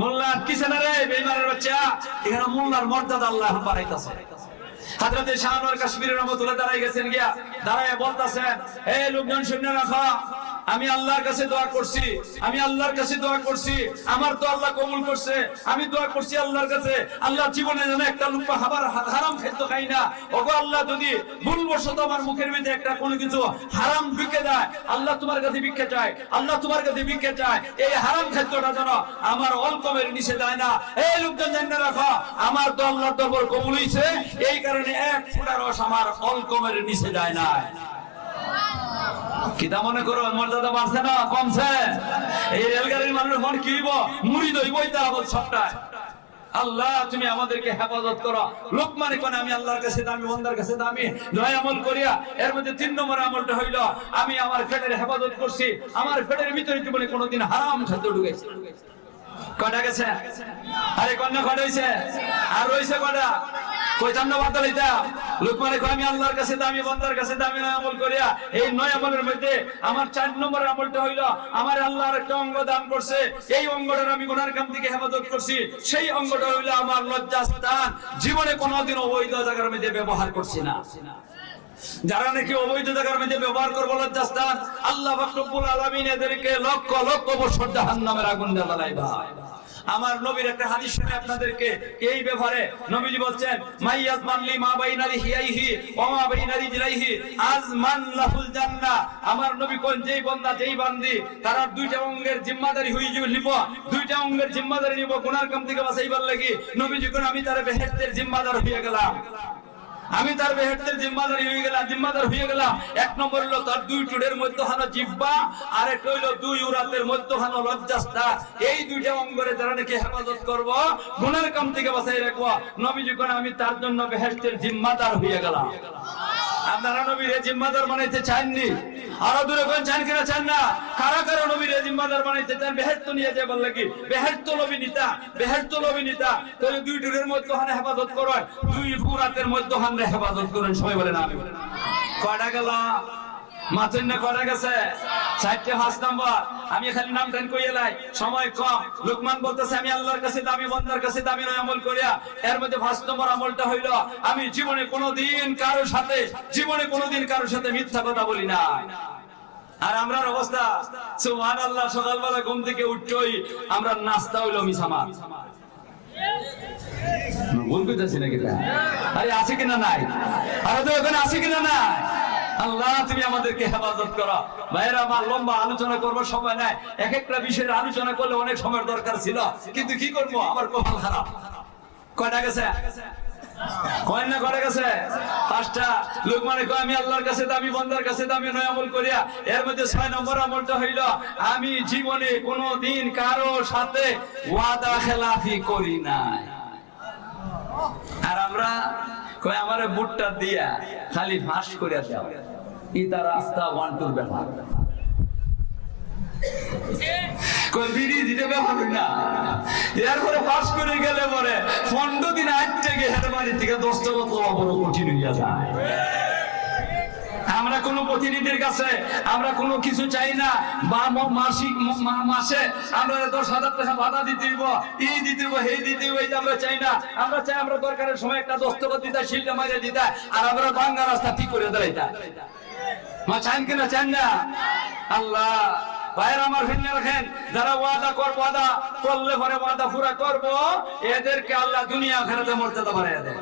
মোল্লা আটকিছে না রে বেঈমানের বাচ্চা। এখানে মোল্লার মর্যাদা আল্লাহ বাড়াইতেছে। হযরত শাহনওয়ার কাশ্মীরি রহমাতুল্লাহ দাঁড়াই গেছেন, গিয়া দাঁড়ায় বলতেছেন, এই লোকজন শুনে রাখো, আমি আল্লাহর কাছে দোয়া করছি, আমি আল্লাহর কাছে দোয়া করছি, আমার তো আল্লাহ কবুল করছে। আমি দোয়া করছি আল্লাহর কাছে, আল্লাহ জীবনে যেন একটা লুকমা হারাম খাদ্য খাই না। ওগো আল্লাহ, যদি ভুলবশত আমার মুখের মধ্যে একটা কোনো কিছু হারাম ঢুকে যায়, আল্লাহ তোমার কাছে ভিক্ষা চাই, আল্লাহ তোমার কাছে ভিক্ষা চাই, এই হারাম খাদ্যটা যেন আমার অলকমের নিচে যায় না। এই লোকজন জেনে রাখো, আমার তো আল্লাহর দরবার কবুল হইছে, এই কারণে এক ফোঁটা রস আমার অলকমের নিচে যায় না। কিতা মনে করো মর্যাদা বাড়ছে না কমছে? এই রেলগাড়ির মানুষ মন কি হইব, মুড়ি দইব তারাবত সবটাই। আল্লাহ তুমি আমাদেরকে হেফাজত করো। লোকমানে কোন আমি আল্লাহর কাছে দামি, বান্দার কাছে দামি, নয় আমল করিয়া। এর মধ্যে 3 নম্বর আমলটা হইল, আমি আমার পেটের হেফাজত করছি, আমার পেটের ভিতরে জীবনে কোনোদিন হারাম খাদ্য ঢুকেছে। কটা গেছে? আরে কন্যা কটা হইছে? আর রইছে কটা? কইতাম না বাদ লইতা। লোকমানে কয় আমি আল্লাহর কাছে দামি, বান্দার কাছে দামি, নয় আমল করিয়া। এই 9 আমলের মধ্যে আমার 4 নম্বরের আমলটা হইল, আমার আল্লাহর একটা অঙ্গ দান করছে, এই অঙ্গটার আমি গুনার কাম থেকে হেফাজত করছি। সেই অঙ্গটা হইল আমার লজ্জাস্থান। জীবনে কোনোদিন অবৈধ জায়গার মধ্যে ব্যবহার করছি না। যারা নাকি অবৈধ জায়গার মধ্যে ব্যবহার করবে লজ্জাস্থান, আল্লাহ পাক রব্বুল আলামিন এদেরকে লক্ষ লক্ষ বছর জাহান্নামের আগুন দিয়ে জ্বালাইবা। আমার নবীর একটা হাদিস শুনে আপনাদেরকে এই ব্যাপারে নবীজি বলছেন, মাইয়াজ মানলি মা বাইনা লিহিয়াইহি ওয়া মা বাইনা রিজলাইহি আজমান লাহুল জান্নাহ। আমার নবী কোন যেই বান্দা যেই বান্দি তারা 2টা অঙ্গের জিম্মাদারি হয়ে যাবে, নিব 2টা অঙ্গের জিম্মাদারি নিব গুনার কাম থেকে বাঁচাইবার লাগি। নবীজি কোন আমি তার বেহেশতের জিম্মাদার হয়ে গেলাম, আমি তার বেহেশতের জিম্মাদারি হয়ে গেলাম, জিম্মাদার হয়ে গেলাম। 1 নম্বর হলো তার 2 ঠোঁটের মধ্যখানে জিহ্বা, আর একটা হলো 2 উরাতের মধ্যখানে লজ্জাস্থান। এই 2টা অঙ্গরে যারা নাকি হেফাজত করব, গুনার কাম থেকে বাঁচাই রাখবো, নবীজি কোন আমি তার জন্য বেহেশতের জিম্মাদার হয়ে গেলাম। আপনারা নবীর জিম্মাদার বানাইতে চাননি? আরো দূরে কোন চান কিনা চান না? কারা কারা নবীর জিম্মাদার বানাইতে চান? বেহেশত নিয়ে যাবার লাগি, বেহেশত নবী নিতা, বেহেশত নবী নিতা। তাহলে 2 ঠোঁটের মধ্যখানে হেফাজত করেন, 2 উরাতের মধ্যখানে হেফাজত করেন। সবাই বলেন আমি। কয়টা গেল? মাত্র না কয়টা গেছে? 4টে 5 নম্বর। আমি খালি নাম টান কই এলাই, সময় কম। লোকমান বলতেছে আমি আল্লাহর কাছে দামি, বান্দার কাছে দামি নয় আমল করিয়া। এর মধ্যে 5 নম্বর আমলটা হইল, আমি জীবনে কোনোদিন কারোর সাথে, জীবনে কোনোদিন কারোর সাথে মিথ্যা কথা বলি না। আর আমরার অবস্থা সুবহানাল্লাহ, সকালবেলা ঘুম থেকে উঠছই আমরা নাস্তা হইলো মিছামাত। বলতেছি নাকি? আরে আছে কিনা নাই? আরে তো ওখানে আছে কিনা নাই? আল্লাহ তুমি আমাদেরকে হেফাজত করো। ভাইরা আমার লম্বা আলোচনা করবার সময় নাই, এক একটা বিষয়ের আলোচনা করলে অনেক সময়ের দরকার ছিল, কিন্তু কি করবো, আমার কপাল খারাপ। কয়টা গেছে? কয় না কয়টা গেছে? 5টা। লোকমানে কয় আমি আল্লাহর কাছে দামি, বান্দার কাছে দামি, নয় আমল করিয়া। এর মধ্যে 6 নম্বর আমলটা হইল, আমি জীবনে কোনোদিন কারো সাথে ওয়াদা খেলাফি করি নাই। আর আমরা কয় আমারে বুটটা দিয়া খালি ফাঁস করিয়া দাও, ইটা রাস্তা 1-2 ব্যাপার। কই বিড়ি দিতে ব্যাপার না, এরপরে ফাঁস করে গেলে পরে 15 দিন আজ থেকে হের বাড়ি থেকে 10 টাকা তোলা বড় কঠিন হইয়া যায়। আমরা কোন প্রতিনিধির কাছে আমরা কোনো কিছু চাই না, বা মাসিক মাসে আমরা 10,000 টাকা ভাড়া দিতে হইব, এই দিতে হইব, এই দিতে হইব, আমরা চাই না। আমরা চাই আমরা দরকারের সময় একটা দস্তখত দিতে, শিলটা মারিয়ে দিতে, আর আমরা বাংলা রাস্তা ঠিক করে দাঁড়াইতা। মা চান কিনা চান না? আল্লাহ ভাইয়ের আমার ভিন্ন রাখেন, যারা ওয়াদা ওয়াদা করলে পরে ওয়াদা পুরা করবো, এদেরকে আল্লাহ দুনিয়া আখিরাতে মর্যাদা বাড়াইয়া দেয়।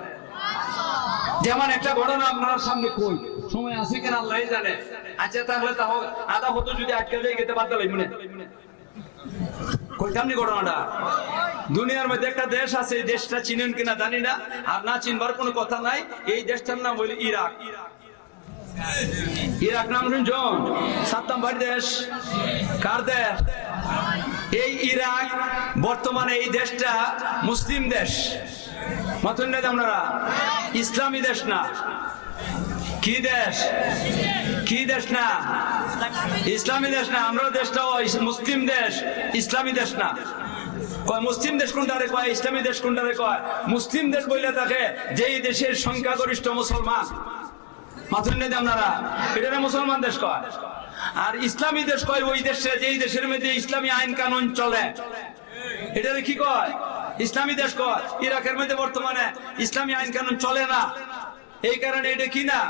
যেমন একটা ঘটনা আপনার সামনে কই, সময় আছে কিনা আল্লাহ জানে। আচ্ছা তাহলে তাও আধা হতো যদি আটকে যাই গেতে বাদ দিলাই মনে কইতাম নি ঘটনাটা। দুনিয়ার মধ্যে একটা দেশ আছে, এই দেশটা চিনেন কিনা জানি না, আর না চিনবার কোনো কথা নাই। এই দেশটার নাম হইল ইরাক। ইরাক নাম শুনছেন? 7 নম্বর দেশ। কার দেশ? এই ইরাক। বর্তমানে এই দেশটা মুসলিম দেশ, মাতুন না আপনারা, ইসলামী দেশ না। কি দেশ? কি দেশ না? ইসলামী দেশ না। আমরা দেশটাও মুসলিম দেশ, ইসলামী দেশ না। কয় মুসলিম দেশ কোনটারে কয়, ইসলামী দেশ কোনটারে কয়? মুসলিম দেশ বইলে থাকে যেই দেশের সংখ্যাগরিষ্ঠ মুসলমান। মাথুন নেই আপনারা, এটা মুসলমান দেশ কয়। আর ইসলামী দেশ কয় ওই দেশে যেই দেশের মধ্যে ইসলামী আইন কানুন চলে, এটারে কি কয়? ইসলামী দেশ কয়। ইরাকের মধ্যে বর্তমানে ইসলামী আইন কানুন চলে না, এই কারণে এটা কি না,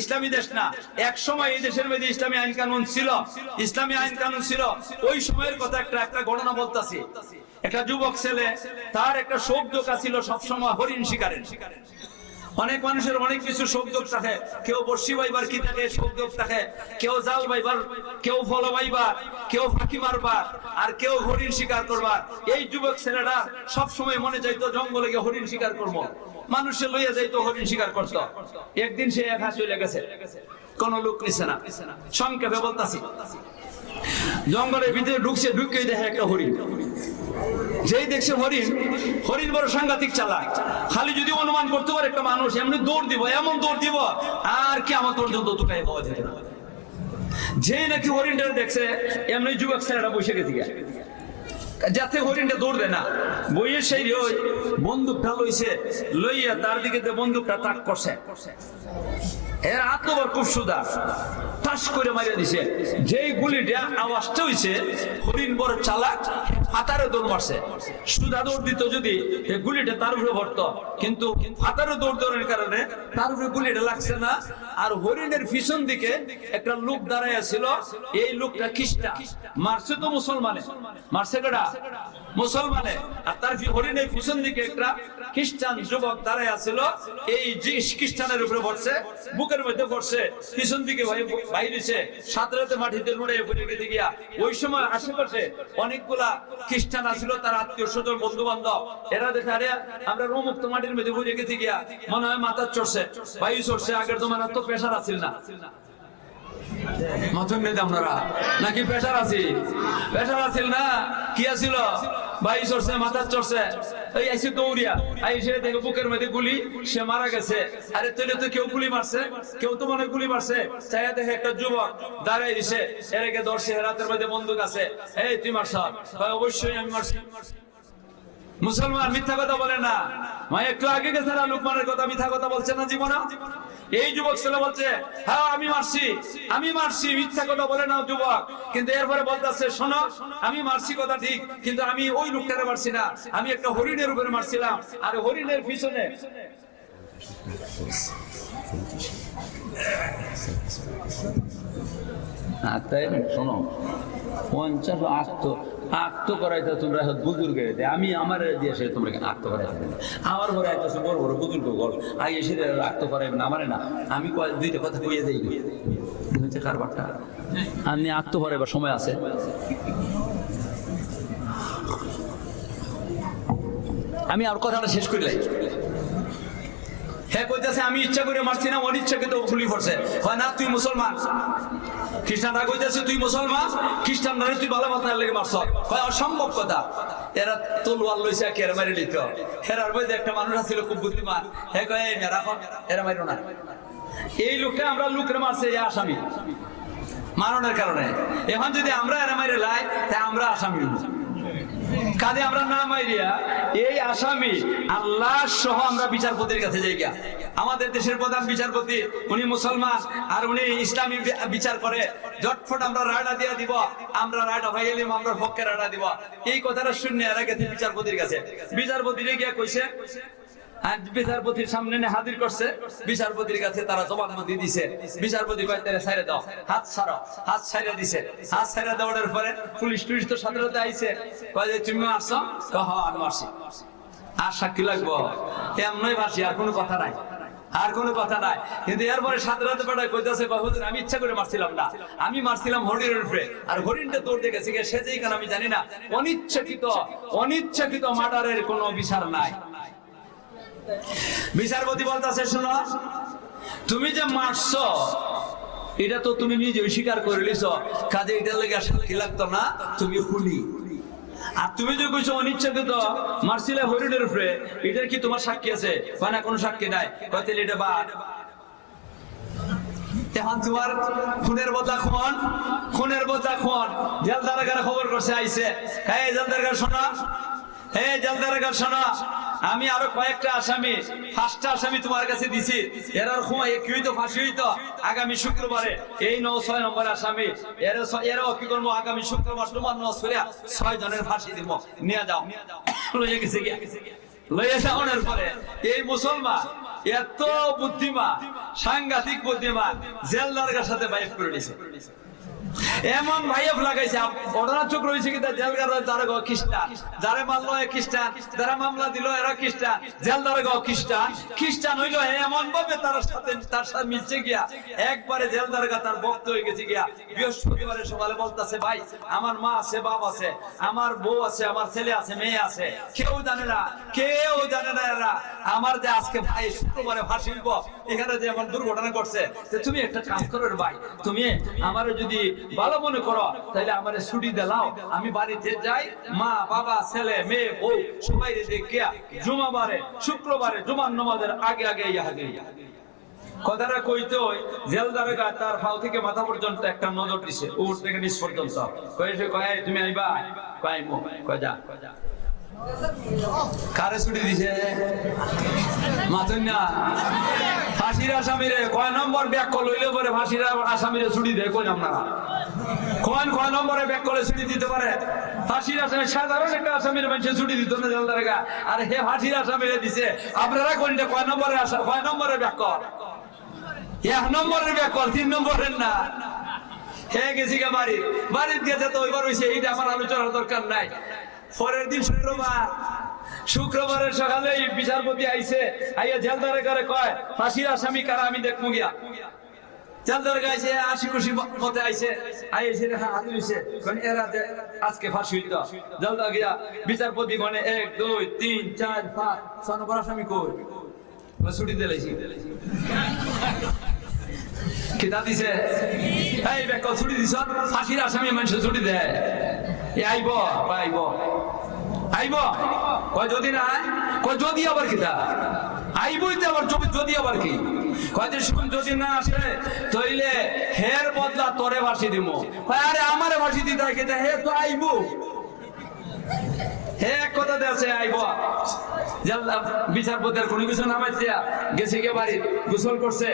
ইসলামী দেশ না। এক সময় এই দেশের মধ্যে ইসলামী আইন কানুন ছিল, ইসলামী আইন কানুন ছিল। ওই সময়ের কথা একটা ঘটনা বলতাছি। একটা যুবক ছেলে, তার একটা শোক দোকা ছিল সবসময় হরিণ শিকারের। অনেক মানুষের অনেক কিছু শোক দোক থাকে, কেউ বর্ষি বাইবার কি থাকে শোক দোক থাকে, কেউ জাল বাইবার, কেউ ফল বাইবার, কেউ ফাঁকি মারবার, আর কেউ হরিণ শিকার করবার। এই যুবক ছেলেটা সবসময় মনে চাইতো জঙ্গলে গিয়ে হরিণ শিকার করবো, মানুষে লইয়া যাইতো হরিণ শিকার করতো। একদিন সে একা চলে গেছে, কোন লোক নিছে না। সংক্ষেপে বলতাছি, জঙ্গলের ভিতরে ঢুকছে, ঢুকে দেখে একটা হরিণ। যেই দেখছে হরিণ, হরিণ বড় সাংঘাতিক চালাক। খালি যদি অনুমান করতে পারে একটা মানুষ এমনি দৌড় দিব, এমন দৌড় দিব আর কি আমার পর্যন্ত দুটাই পাওয়া যায় না। যেই নাকি হরিণটা দেখছে, এমনি যুবক ছেলেটা বসে গেছে যাতে হরিণটা দৌড় দেয় না, বইয়ের সেই বন্দুকটা লইছে, লইয়া তার দিকে বন্দুকটা তাক করছে। এর আত্মবর খুব সুদা, টাস করে মারিয়া দিছে। যেই গুলিটা আওয়াজটা হইছে, হরিণ বড় চালাক, ফাতারে দৌড় মারছে। সুদা দৌড় দিত যদি গুলিটা তার উপরে ভরত, কিন্তু ফাতারে দৌড় দেওয়ার কারণে তার উপরে গুলিটা লাগছে না। আর হরিণের পিছন দিকে একটা লোক দাঁড়াইয়া ছিল, এই লোকটা খ্রিস্টান। মারছে তো মুসলমানে, মারছে কেডা? মুসলমানে। আর তার হরিণের পিছন দিকে একটা খ্রিস্টান যুবক দাঁড়াইয়া ছিল, এই খ্রিস্টানের উপরে পড়ছে, বুকের মধ্যে পড়ছে, পিছন দিকে বাইরেছে, সাথে সাথে মাটিতে লুড়ে পড়ে গেছে গিয়া। ওই সময় আশেপাশে অনেকগুলা খ্রিস্টান আছিল, তার আত্মীয় স্বজন বন্ধু বান্ধব। এরা দেখে আরে আমরা রোমুক্ত মাটির মধ্যে পড়ে গেছি গিয়া, মনে হয় মাথা চড়ছে, বায়ু চড়ছে। আগের জমানার তো প্রেশার আছিল না, মাথুন নেই আপনারা, নাকি প্রেশার আছে? প্রেশার আছিল না, কি আছিল? বায়ু চড়ছে, মাথা চড়ছে। এই আইসি দৌড়িয়া আইসে দেখে বুকের মধ্যে গুলি, সে মারা গেছে। আরে তুই তো কেউ গুলি মারছে, কেউ তো মনে গুলি মারছে। চাইয়া দেখে একটা যুবক দাঁড়াই দিছে, এরকে ধরছে, হাতের মধ্যে বন্দুক আছে। এই তুই মারছ? অবশ্যই আমি মারছি। মুসলমান মিথ্যা কথা বলে না। মা একটু আগে গেছে না, লুকমানের কথা, মিথ্যা কথা বলছে না জীবনে। এই যুবক ছেলে বলছে হ্যাঁ আমি মারছি, আমি মারছি, মিথ্যা কথা বলে না যুবক। কিন্তু এরপরে বলতেছে শোনো, আমি মারছি কথা ঠিক, কিন্তু আমি ওই লোকটারে মারছি না, আমি একটা হরিণের উপরে মারছিলাম। আর হরিণের পিছনে শোনো 50 আক্ত করাইতে তোমরা বুজুর্গ, আমি আমার দিয়েছে তোমরা আক্ত করাইতে, আমার ঘরে আইতেছে বড় বড় বুজুর্গ ঘর, আই এসে আক্ত করাইবেন আমারে না। আমি দুইটা কথা কইয়া যাই, হচ্ছে কারবারটা আপনি আক্ত করাইবার সময় আছে। আমি আর কথাটা শেষ করিলাই। হ্যাঁ কইতেছে আমি ইচ্ছা করে মারছি না, অনিচ্ছাকৃত গুলি পড়ছে। হয় না তুই মুসলমান? খ্রিস্টানরা কইতেছে তুই মুসলমান, খ্রিস্টানরা তুই ভালো মাথার লেগে মারছ। হয় অসম্ভব কথা। এরা তলোয়ার লইছে কেড়ে মারি লিত। হেরার মধ্যে একটা মানুষ আছিল খুব বুদ্ধিমান, হে কয় মেরা এরা মারিও না। এই লোকটা আমরা লোকরে মারছে, এই আসামি মারণের কারণে। এখন যদি আমরা এরা মারি লাই, তাই আমরা আসামি হইব। কাজে আমরা না মাইরিয়া এই আসামি আল্লাহ সহ আমরা বিচারপতির কাছে যাই গিয়া। আমাদের দেশের প্রধান বিচারপতি উনি মুসলমান, আর উনি ইসলামী বিচার করে। জটফট আমরা রায়টা দিয়ে দিব, আমরা রায়টা ভাই এলিম, আমরা পক্ষে রায়টা দিব। এই কথাটা শুনে এরা গেছে বিচারপতির কাছে। বিচারপতিরে গিয়া কইছে, আর বিচারপতির সামনে হাজির করছে। বিচারপতির কাছে তারা জবানবন্দি দিছে। বিচারপতি কয় তারে ছাইরে দাও, হাত ছাড়ো। হাত ছাইরে দিছে। হাত ছাইরে দেওয়ার পরে পুলিশ টুলিশ তো সাথে সাথে আইছে, কয় যে তুমি মারছো? হ্যাঁ আমি মারছি। আর সাক্ষী লাগবো? এমনই মারছি, আর কোনো কথা নাই, আর কোনো কথা নাই। কিন্তু এরপরে সাথে সাথে বেটায় কইতাছে হুজুর আমি ইচ্ছা করে মারছিলাম না, আমি মারছিলাম হরিণের উপরে। আর হরিণটা দৌড় দিয়ে গেছে, সে যেই কেন আমি জানি না। অনিচ্ছাকৃত মার্ডারের কোনো বিচার নাই। বিচারপতি বলতেছে শোনো, তুমি যে মারছো এটা তো তুমি নিজে স্বীকার করে লিছ, কাজে এটার লেগে সাক্ষী লাগতো না, তুমি খুনি। আর তুমি যে কইছো অনিচ্ছাকৃত মারছিলে হরিণের উপরে, এটার কি তোমার সাক্ষী আছে? না কোনো সাক্ষী নাই। কইতে এটা বাদ। এখন তোমার খুনের বদলা খুন, খুনের বদলা খুন। জেলদারের খবর করছে আইছে, এই জেলদার শোনা হে জেলদারের শোনো, আমি আরো কয়েকটা আসামি, 5টা আসামি তোমার কাছে দিছি, এরার সময় একই তো ফাঁসি হইতো আগামী শুক্রবারে। এই 9-6 নম্বর আসামি, এরাও কি করবো আগামী শুক্রবার তোমার 6 জনের ফাঁসি দিব, নিয়ে যাও। লইয়া গেছে গিয়া, লইয়া যাওয়ার পরে এই মুসলমান এত বুদ্ধিমান, সাংঘাতিক বুদ্ধিমান, জেলদারের সাথে বাইফ করে দিছে। এমন ভাইয়ের লাগাইছে ঘটনা চোখ রয়েছে কিন্তু জেলদার যারা গো খ্রিস্টান, যারা মারলো খ্রিস্টান, যারা মামলা দিল এরা খ্রিস্টান, জেলদার গো খ্রিস্টান, খ্রিস্টান হইলো এমন ভাবে তার সাথে মিলছে গিয়া একবারে জেলদার গা তার বক্ত হয়ে গেছে গিয়া। বৃহস্পতিবারে সকালে বলতেছে ভাই আমার মা আছে, বাপ আছে, আমার বউ আছে, আমার ছেলে আছে, মেয়ে আছে, কেউ জানে না, কেউ জানে না এরা আমার যে আজকে ভাই শুক্রবারে ফাঁসি হইব, এখানে যে আমার দুর্ঘটনা ঘটছে। তুমি একটা কাজ করো ভাই, তুমি আমার যদি ভালো মনে করো তাহলে আমারে ছুটি দিলাও, আমি বাড়িতে যাই, মা বাবা ছেলে মেয়ে বউ সবাই দেখিয়া জুমাবারে শুক্রবারে জুমার নামাজের আগে আগে কথাটা কইতে হয়। জেলদারে গা তার পাও থেকে মাথা পর্যন্ত একটা নজর দিছে, উপর থেকে নিচ পর্যন্ত কয়েছে, কয় তুমি আইবা, কয় মো, কয় যা। কারে ছুটি দিছে? মাতুন না ফাঁসির আসামিরে কয় নম্বর ব্যাক কল হইলে পরে ফাঁসির আসামিরে ছুটি দেয়, কই আপনারা কয় নম্বরে ব্যাক করে ছুটি দিতে পারে? ফাঁসির আসামি সাধারণ একটা আসামির মানুষের ছুটি দিত না জেলদারে গা, আর হে ফাঁসির আসামিরে দিছে। আপনারা কোনটা কয় নম্বরে আসা, কয় নম্বরে ব্যাক কর? 1 নম্বরের ব্যাক কর, 3 নম্বরের না। হে গেছি গা বাড়িতে গেছে তো ওইবার হইছে, এইটা আমার আলোচনার দরকার নাই। পরের দিন শুক্রবারের সকালে বিচারপতি আইছে, আইয়া জেলদারে করে কয় ফাঁসির আসামি কারা আমি দেখবো গিয়া। জেলদারে গাইছে হাসি খুশি মতে আইছে, আইছে হাজির হইছে, এরা আজকে ফাঁসি হইত। জেলদার গিয়া বিচারপতি গনে 1 2 3 4 5 6 নম্বর আসামি কই ছুটি দিলাইছি। কিতা দিছে? এই বেকল ছুটি দিছ, ফাঁসির আসামি মানুষ ছুটি দেয়। আইব আইব আইব, কয় যদি না, কয় যদি আবার কিতা আইবই তো আবার যদি আবার কি কয় যে শুন যদি না আসে তইলে হের বদলা তোরে ফাঁসি দিব। আরে আমারে ফাঁসি দিতে হয় কিতা, হে তো আইব, হে এক কথা দেছে আইব। বিচারপতির কোনো কিছু নামাইছে, গেছে কে বাড়ি গোসল করছে,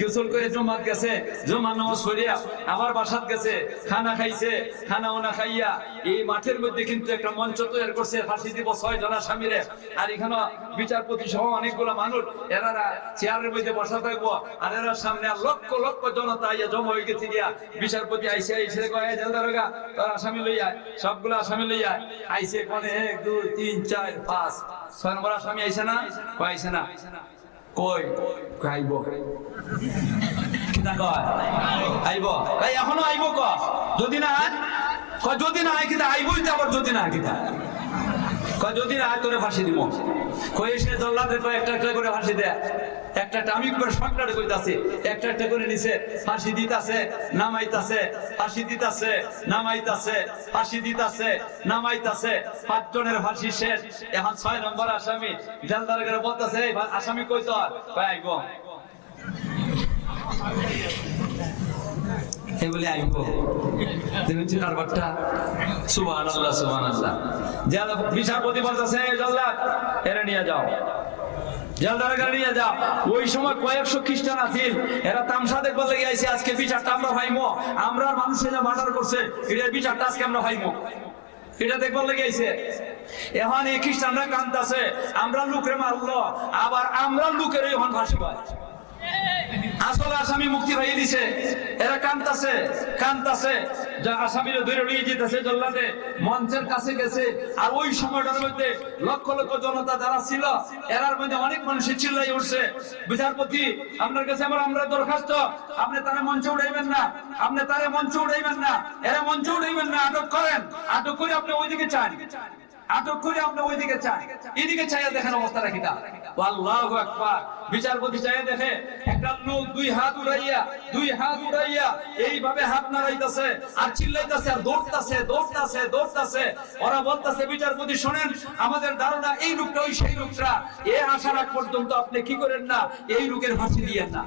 গোসল করে জমাত গেছে, জমা নামাজ পড়িয়া আবার বাসাত গেছে, খানা খাইছে, খানা ওনা খাইয়া এই মাঠের মধ্যে কিন্তু একটা মঞ্চ তৈরি করছে, ফাঁসি দিব 6 জন আসামিরে। আর এখানে বিচারপতি সহ অনেকগুলো মানুষ এরা চেয়ারের মধ্যে বসা থাকবো, আর এরা সামনে লক্ষ লক্ষ জনতা আইয়া জমা হয়ে গেছে গিয়া। বিচারপতি আইসে আইসে কয় জেলদারোগা তোর আসামি লইয়া, সবগুলো আসামি লইয়া আইসে, কোনে 1 2 3 4 5 6 নম্বর আসামি আইসে না, কয় আইসে না, কই আইব, কিনা কয় আইব, কয় এখনো আইব, যদি না কয় যদি না আই কিনা আইবই তো আবার যদি না কিনা, কয় যদি না তোরে ফাঁসি দিব। কই এসে জল্লাদের কয় একটা একটা করে ফাঁসি দেয়, একটা আমি করে সংকটে কইতাছি, একটা একটা করে নিছে, ফাঁসি দিতাছে নামাইতাছে, ফাঁসি দিতাছে নামাইতাছে, ফাঁসি দিতাছে নামাইতাছে, 5 জনের ফাঁসি শেষ। এখন 6 নম্বর আসামি জেলদার করে বলতাছে এই আসামি কই তোর, কয় আইব, এগুলি আইব। দেখেন কারবারটা, সুবহানাল্লাহ সুবহানাল্লাহ। জেল বিচারপতি বলতেছে জল্লাদ এরা নিয়ে যাও, জেলদারে নিয়ে যাও। ওই সময় কয়েকশো খ্রিস্টান আছিল, এরা তামসা দেখবো লেগে আইছে, আজকে বিচারটা আমরা ভাইমো, আমরা মানুষে যা মার্ডার করছে এটার বিচারটা আজকে আমরা ভাইমো, এটা দেখবো লেগে আইছে। এখন এই খ্রিস্টানরা কাঁদতাছে, আমরা লোকের মারলো, আবার আমরা লোকের এখন ফাঁসি পাই। আসল আসামি মুক্তি পাইয়ে দিছে, এরা কাঁদতাছে কাঁদতাছে, যা আসামিরা ধরে নিয়ে যেতেছে জল্লাদে মঞ্চের কাছে গেছে। আর ওই সময়টার মধ্যে লক্ষ লক্ষ জনতা যারা ছিল এরার মধ্যে অনেক মানুষের চিল্লাই উঠছে, বিচারপতি আপনার কাছে আমরা দরখাস্ত, আপনি তারা মঞ্চে উঠাইবেন না, আপনি তারা মঞ্চে উঠাইবেন না, এরা মঞ্চে উঠাইবেন না, আটক করেন, আটক করে আপনি ওইদিকে চান, আটক করে আপনি ওইদিকে চান, এদিকে চাইয়া দেখেন অবস্থাটা কিটা। আল্লাহু আকবার। বিচারপতি চাইয়া দেখে একটা লোক 2 হাত উড়াইয়া এইভাবে হাত নাড়াইতাছে আর চিল্লাইতাছে আর দৌড়তাছে। ওরা বলতাছে বিচারপতি শোনেন, আমাদের ধারণা এই লোকটা ওই সেই লোকটা, এ আসার আগ পর্যন্ত আপনি কি করেন না, এই লোকের ফাঁসি দিয়েন না।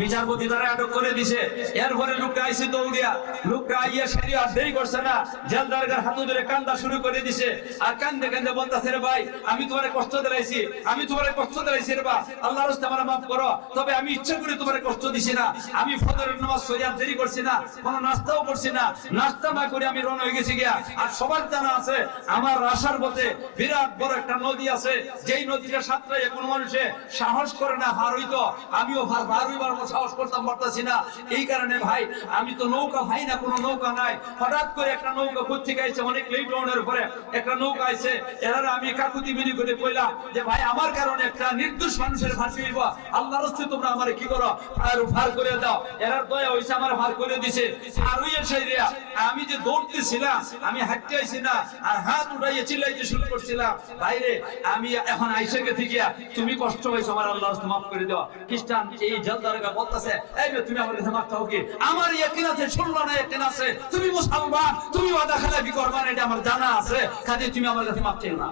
বিচারপতি তারা আটক করে দিছে। এরপরে লোকটা আইসে দৌড়িয়া, লোকটা আইয়া সেরিয়া দেরি করছে না, জেলদারগার হাত ধরে কান্দা শুরু করে দিছে। আর কান্দে কান্দে বলতাছে, রে ভাই আমি তোমারে কষ্ট দিলাইছি, আমি তোমারে কষ্ট দিলাইছি রে বা, আল্লাহর রাস্তায় আমার মাফ করো। তবে আমি ইচ্ছা করে তোমারে কষ্ট দিছি না, আমি ফজরের নামাজ পড়িয়া দেরি করছি না, কোনো নাস্তাও করছি না, নাস্তা না করে আমি রওনা হয়ে গেছি গিয়া। আর সবার জানা আছে আমার আসার পথে বিরাট বড় একটা নদী আছে, যেই নদীটা সাঁতরাইয়া কোনো মানুষে সাহস করে না পার হইতো, আমিও পার হইবার সাহস করতাম পারতাছি না। এই কারণে ভাই আমি তো নৌকা ভাই না, কোনো নৌকা নাই। হঠাৎ করে একটা নৌকা কোথেকে আইছে, অনেক লেট ডাউনের পরে একটা নৌকা আইছে। এরা আমি কাকুতি মিলি করে কইলাম যে ভাই আমার কারণে একটা নির্দোষ মানুষের ফাঁসি হইব, আল্লাহর রাস্তে তোমরা আমারে কি করো, আর ভার করে দাও। এরার দয়া হইছে, আমার ভার করে দিছে। আর ওই সাইরিয়া আমি যে দৌড়তেছিলাম, আমি হাঁটতে আইছি না, আর হাত উঠাইয়ে চিল্লাইতে শুরু করছিলাম, ভাইরে আমি এখন আইসে গেছি গিয়া, তুমি কষ্ট পাইছো, আমার আল্লাহর রাস্তে মাফ করে দাও। খ্রিস্টান এই জেলদারগা বলতেছে, এই যে তুমি আমার কাছে মাফ চাও কি? আমার ইয়াকিন আছে, শুনলো না ইয়াকিন আছে, তুমি মুসলমান, তুমি ওয়াদা খেলাফি করবা না, এটা আমার জানা আছে, কাজে তুমি আমার কাছে মাফ চাও না।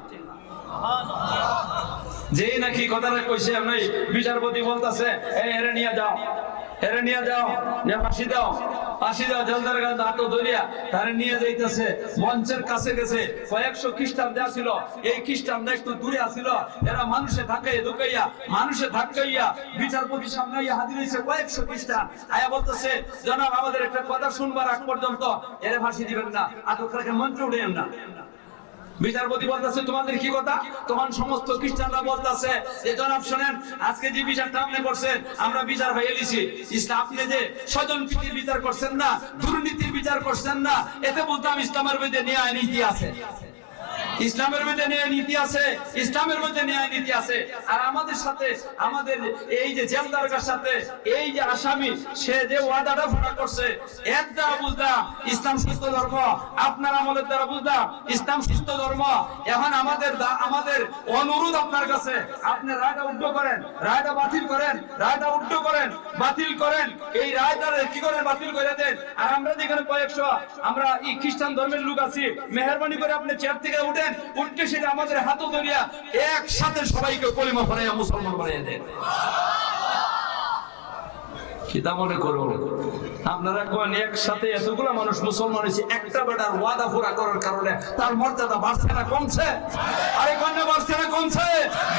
যেই নাকি কথাটা কইছে এমনি বিচারপতি বলতাছে, এই এরে নিয়ে যাও, এরে নিয়ে যাও, নিয়ে ফাঁসি দাও, ফাঁসি দাও। জেলদারগা হাত ধরিয়া তারে নিয়ে যাইতেছে। মঞ্চের কাছে গেছে, কয়েকশো খ্রিস্টান দেয়া ছিল, এই খ্রিস্টানরা একটু দূরে আসিল। এরা মানুষে ধাক্কাইয়া ঢুকাইয়া, মানুষে ধাক্কাইয়া বিচারপতির সামনে হাজির হয়েছে কয়েকশো খ্রিস্টান। আয়া বলতেছে, জনাব আমাদের একটা কথা শুনবার আগ পর্যন্ত এরে ফাঁসি দিবেন না, আটক রাখে মঞ্চে উঠেন না। বিচারপতি বলতেছে, তোমাদের কি কথা? তখন সমস্ত খ্রিস্টানরা বলতেছে, যে জনাব শুনেন, আজকে যে বিচারটা আপনি করছেন আমরা বিচার ভাইয়ে লিছি, ইসলাম আপনি যে স্বজন প্রীতির বিচার করছেন না, দুর্নীতির বিচার করছেন না, এতে বলতাম ইসলামের মধ্যে ন্যায় নীতি আছে, ইসলামের মধ্যে ন্যায় নীতি আছে, ইসলামের মধ্যে ন্যায় নীতি আছে। আর আমাদের সাথে, আমাদের এই যে জেলদারগার সাথে এই যে আসামি, সে যে ওয়াদাটা ফাঁকা করছে, এর দ্বারা বুঝলাম ইসলাম সুস্থ ধর্ম, আপনার আমলের দ্বারা বুঝলাম ইসলাম সুস্থ ধর্ম। এখন আমাদের অনুরোধ আপনার কাছে, আপনি রায়টা উদ্ধ করেন, রায়টা বাতিল করেন, রায়টা উদ্ধ করেন, বাতিল করেন, এই রায়টা কি করেন বাতিল করে দেন। আর আমরা যেখানে কয়েকশো আমরা এই খ্রিস্টান ধর্মের লোক আছি, মেহরবানি করে আপনি চেয়ার থেকে উঠে সেটা আমাদের হাত ধরিয়া একসাথে সবাইকে কলিমা পড়াইয়া মুসলমান বানাইয়া দেন। কিতা মনে করো আপনারা কোন একসাথে এতগুলো মানুষ মুসলমান হয়েছে, একটা বেটার ওয়াদা পুরা করার কারণে তার মর্যাদা বাড়ছে না কমছে? আরে কন্যা বাড়ছে না কমছে?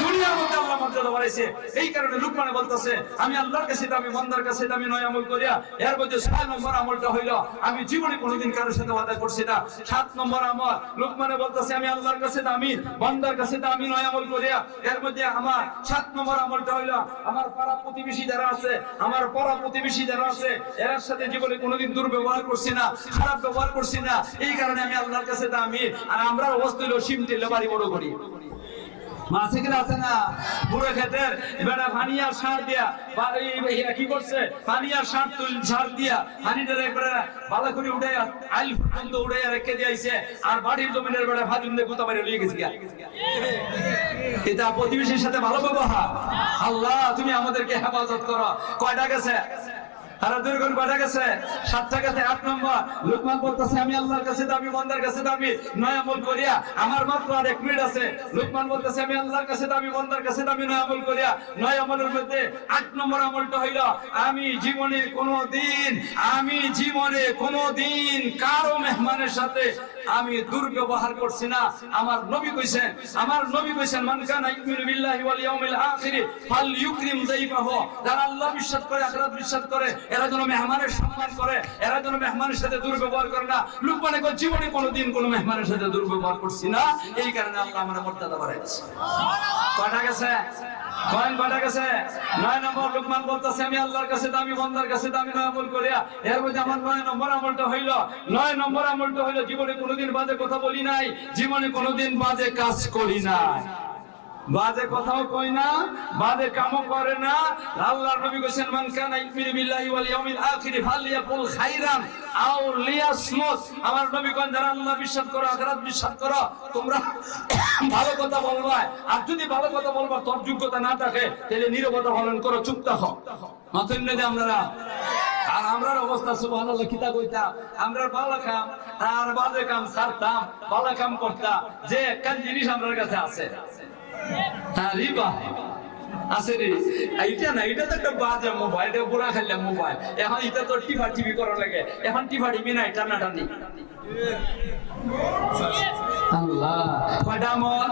দুনিয়ার মধ্যে আল্লাহ মর্যাদা বাড়াইছে। এই কারণে লুকমানে বলতেছে, আমি আল্লাহর কাছে দামি, বান্দার কাছে দামি নয় আমল করিয়া। এর মধ্যে 6 নম্বর আমলটা হইল, আমি জীবনে কোনোদিন কারোর সাথে ওয়াদা করছি না। 7 নম্বর আমল লুকমানে বলতেছে, আমি আল্লাহর কাছে দামি, বান্দার কাছে দামি নয় আমল করিয়া। এর মধ্যে আমার 7 নম্বর আমলটা হইল, আমার পাড়া প্রতিবেশী যারা আছে, আমার পাড়া প্রতিবেশী যারা আছে, এর সাথে জীবনে কোনোদিন দুর্ব্যবহার করছি না, খারাপ ব্যবহার করছি না। এই কারণে আমি আল্লাহর কাছে দামি। আর আমরা অবস্থা হইল সিম টেলে বাড়ি বড় করি, মাছে কিনা আছে না, পুরো ক্ষেতের বেটা পানিয়ার সার দিয়া কি করছে, পানিয়ার সার দিয়া পানিটারে একবারে ভালো করে উঠাইয়া আইল পর্যন্ত উঠাইয়া রেখে দিয়েছে। আর বাড়ির জমিনের বেটা ভাজুন দিয়ে গুতা বাড়ি লিয়ে গেছে। এটা প্রতিবেশীর সাথে ভালো ব্যবহার? আল্লাহ তুমি আমাদেরকে হেফাজত করো। কয়টা গেছে? তারা দুর্গুণ কয়টা গেছে? 7টা গেছে। 8 নম্বর লুকমান বলতেছে, আমি আল্লাহর কাছে দামি, বান্দার কাছে দামি নয় আমল করিয়া। আমার মাত্র আর 1 মিনিট আছে। লুকমান বলতেছে, আমি আল্লাহর কাছে দামি, বান্দার কাছে দামি নয় আমল করিয়া। নয় আমলের মধ্যে 8 নম্বর আমলটা হইল, আমি জীবনে কোনোদিন কারো মেহমানের সাথে আমি দুর্ব্যবহার করছি না। আমার নবী কইছেন মান কানা ইউমিনু বিল্লাহি ওয়াল ইয়াউমিল আখির ফালইউকরিম যায়ফাহু। যারা আল্লাহ বিশ্বাস করে, আখিরাত বিশ্বাস করে, এরা যেন মেহমানের সম্মান করে, এরা যেন মেহমানের সাথে দুর্ব্যবহার করে না। লুকমানে কয়, জীবনে কোনোদিন কোনো মেহমানের সাথে দুর্ব্যবহার করছি না, এই কারণে আল্লাহ আমার মর্যাদা বাড়াইছে। কয়টা গেছে? কয়টা গেছে? 9 নম্বর লুকমান বলতেছে, আমি আল্লাহর কাছে দামি, বান্দার কাছে দামি নয় আমল করিয়া। এর মধ্যে আমার 9 নম্বর আমলটা হইল, 9 নম্বর আমলটা হইল, জীবনে কোনোদিন বাজে কথা বলি নাই, জীবনে কোনোদিন বাজে কাজ করি নাই, বাজে কথাও কই না, বাজে কামও করে না। আল্লাহর নবী কইছেন, মান কানা ইউমিনু বিল্লাহি ওয়াল ইয়াউমিল আখির ফালইয়াকুল খাইরান আও লিয়াসমুত। আমার নবী কোন, যারা আল্লাহ বিশ্বাস করো, আখিরাত বিশ্বাস করো, তোমরা ভালো কথা বলবা। আর যদি ভালো কথা বলবা তোর যোগ্যতা না থাকে, তাহলে নীরবতা পালন করো, চুপ থাকো। মাথুন নেই আপনারা। আর আমরার অবস্থা সুবহানাল্লাহ, কিতা কইতাম, আমরা ভালো কাম আর বাজে কাম ছাড়তাম, ভালো কাম করতাম। যে একটা জিনিস আমার কাছে আছে, রিবা। আছে রে এইটা না, এটা তো একটা বাজে মোবাইল, এটা বুড়া খেললাম মোবাইল। এখন এটা তো টিভা টিভি করা লাগে, এখন টিভা টিভি নাই, টানা টানি। আল্লাহ কয়টা আমল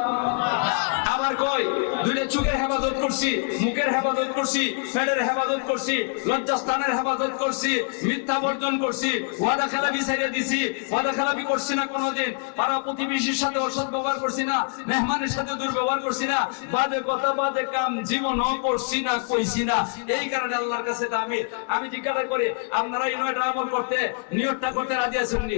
আবার কই, দুইটা চোখের হেফাজত করছি, মুখের হেফাজত করছি, পেটের হেফাজত করছি, লজ্জাস্থানের হেফাজত করছি, মিথ্যা বর্জন করছি, ওয়াদা খেলাপি ছেড়ে দিছি, ওয়াদা খেলাপি করছি না কোনোদিন, পাড়া প্রতিবেশীর সাথে অসৎ ব্যবহার করছি না, মেহমানের সাথে দুর্ব্যবহার করছি না, বাজে কথা বাজে কাম জীবনও করছি না, কইছি না। এই কারণে আল্লাহর কাছে আমি জিজ্ঞাসা করি, আপনারা এই 9টা আমল করতে নিয়তটা করতে রাজি আছেন নি?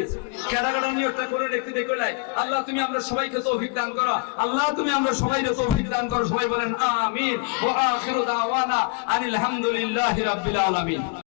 কেডা কেডা নিয়তটা করে একটু দেখো লাই। আল্লাহ তুমি আমরা সবাইকে তৌফিক দান করো, আল্লাহ তুমি আমরা সবাইকে তৌফিক দান করো। সবাই বলেন আমিন। ওয়া আখিরু দাওয়ানা আনিল হামদুলিল্লাহি রাব্বিল আলামিন।